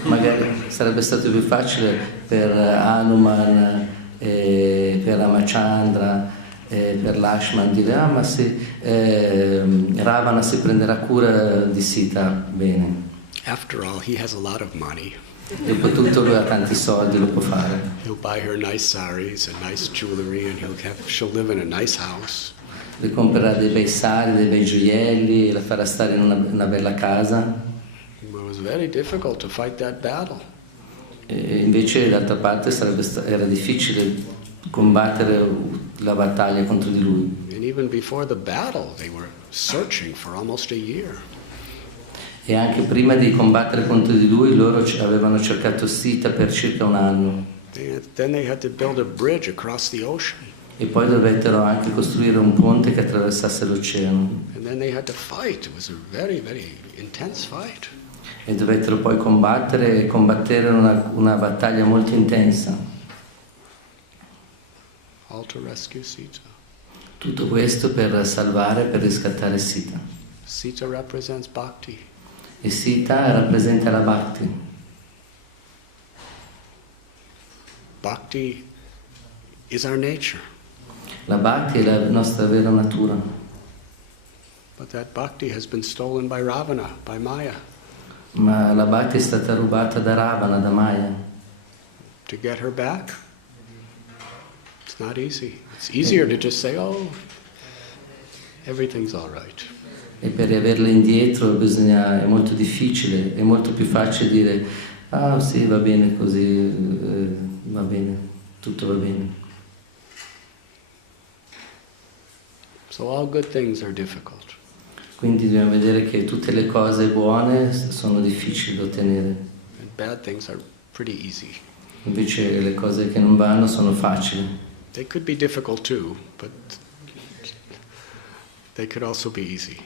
Magari sarebbe stato più facile per Hanuman, per Ramachandra, per Lakshman dire ma se Ravana si prenderà cura di Sita, bene. After all, he has a lot of money. Dopotutto lui ha tanti soldi, lo può fare. He'll buy her nice saris and nice jewelry and she'll live in a nice house. Le comprerà dei bei sari, dei bei gioielli e la farà stare in una bella casa. It was very difficult to fight that battle. E invece d'altra parte era difficile combattere la battaglia contro di lui. And even before the battle, they were searching for almost a year. E anche prima di combattere contro di lui loro avevano cercato Sita per circa un anno. Then they had to build a bridge across the ocean. E poi dovettero anche costruire un ponte che attraversasse l'oceano. And then they had to fight. It was a very, very intense fight. E dovettero poi combattere una battaglia molto intensa. All to rescue Sita. Tutto questo per salvare, per riscattare Sita. Sita represents bhakti. E Sita rappresenta la Bhakti. Bhakti is our nature. La Bhakti è la nostra vera natura. But that bhakti has been stolen by Ravana, by Maya. Ma la Bhakti è stata rubata da Ravana, da Maya. To get her back, it's not easy. It's easier to just say, oh, everything's all right. E per riaverla indietro è molto difficile, è molto più facile dire ah sì, va bene così, va bene, tutto va bene. So all good things are difficult. Quindi dobbiamo vedere che tutte le cose buone sono difficili da ottenere. And bad things are pretty easy. Invece le cose che non vanno sono facili. They could be difficult too, but they could also be easy.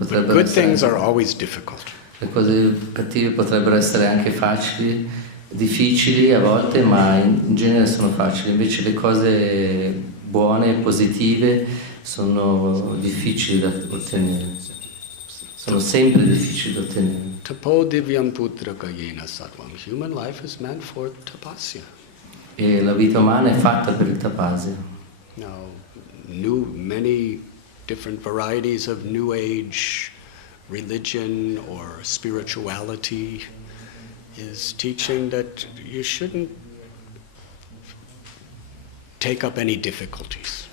But good things are always difficult. Le cose cattive potrebbero essere anche facili, difficili a volte, ma in genere sono facili. Invece le cose buone e positive sono difficili da ottenere. Sono sempre difficili da ottenere. Tapo divyam putraka yena sattvam. Human life is meant for tapasya. E la vita umana è fatta per il tapasya. Now, many different varieties of New Age religion or spirituality is teaching that you shouldn't take up any difficulties.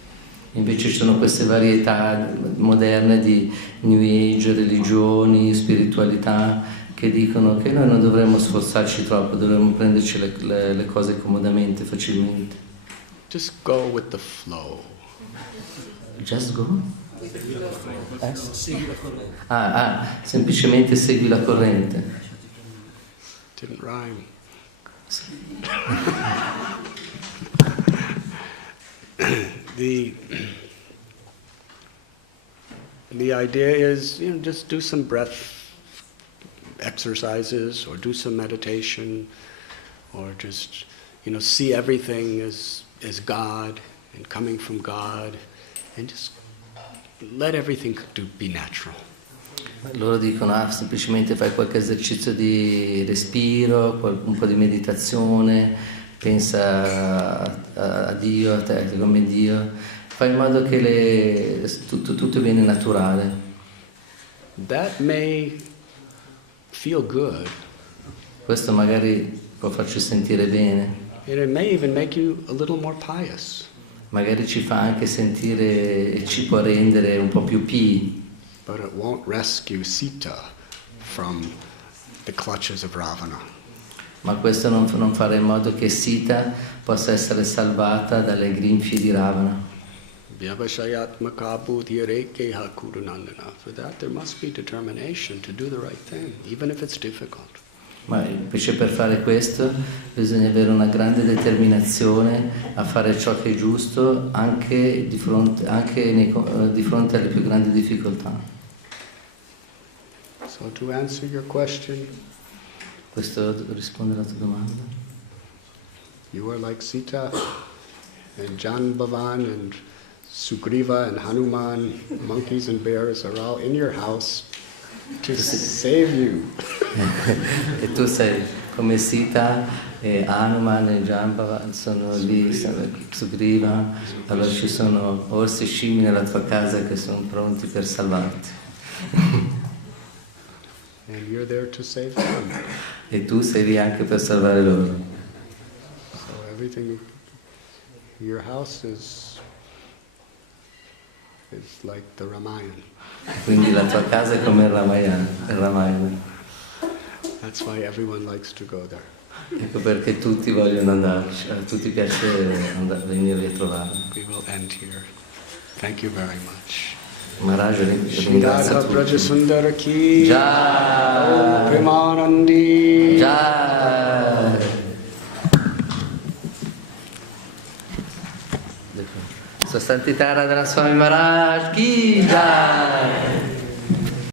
Invece ci sono queste varietà moderne di New Age, religioni, spiritualità che dicono che noi non dovremmo sforzarci troppo, dovremmo prenderci le cose comodamente, facilmente. Just go with the flow. Just go? Semplicemente segui la corrente. Didn't rhyme. The idea is, just do some breath exercises or do some meditation or just, see everything as God and coming from God and just let everything be natural. Loro dicono semplicemente fai qualche esercizio di respiro, un po' di meditazione, pensa a Dio, a te come Dio, fai in modo che tutto viene naturale. That may feel good. Questo magari può farci sentire bene. And it may even make you a little more pious. Magari ci fa anche sentire e ci può rendere un po' più pii, But it won't rescue Sita from the clutches of Ravana. ma questo non farà in modo che Sita possa essere salvata dalle grinfie di Ravana. Vyavashayatmaka buddhirekeha kurunandana. For that there must be determination to do the right thing, even if it's difficult. Ma invece per fare questo bisogna avere una grande determinazione a fare ciò che è giusto anche di fronte alle più grandi difficoltà. So to answer your question, Questo risponde alla tua domanda? you are like Sita and Janbavan and Sugriva and Hanuman, monkeys and bears are all in your house to save you. E tu sei come Sita e Hanuman e Jambava sono lì, Sugriva, allora ci sono orsi e scimmie nella tua casa che sono pronti per salvarti. And you're there to save them. E tu sei lì anche per salvare loro. So everything, your house is like the Ramayana. Quindi la tua casa è come il Ramayana. That's why everyone likes to go there. Ecco perché tutti vogliono andarci, a tutti piace venire a trovarlo. We will end here. Thank you very much. Maharaj ringrazio Radha tutti. VRAJASUNDARA ki Jai. Premanandi. Jai. Sua Santità Radhanath Maharaj ki Jai.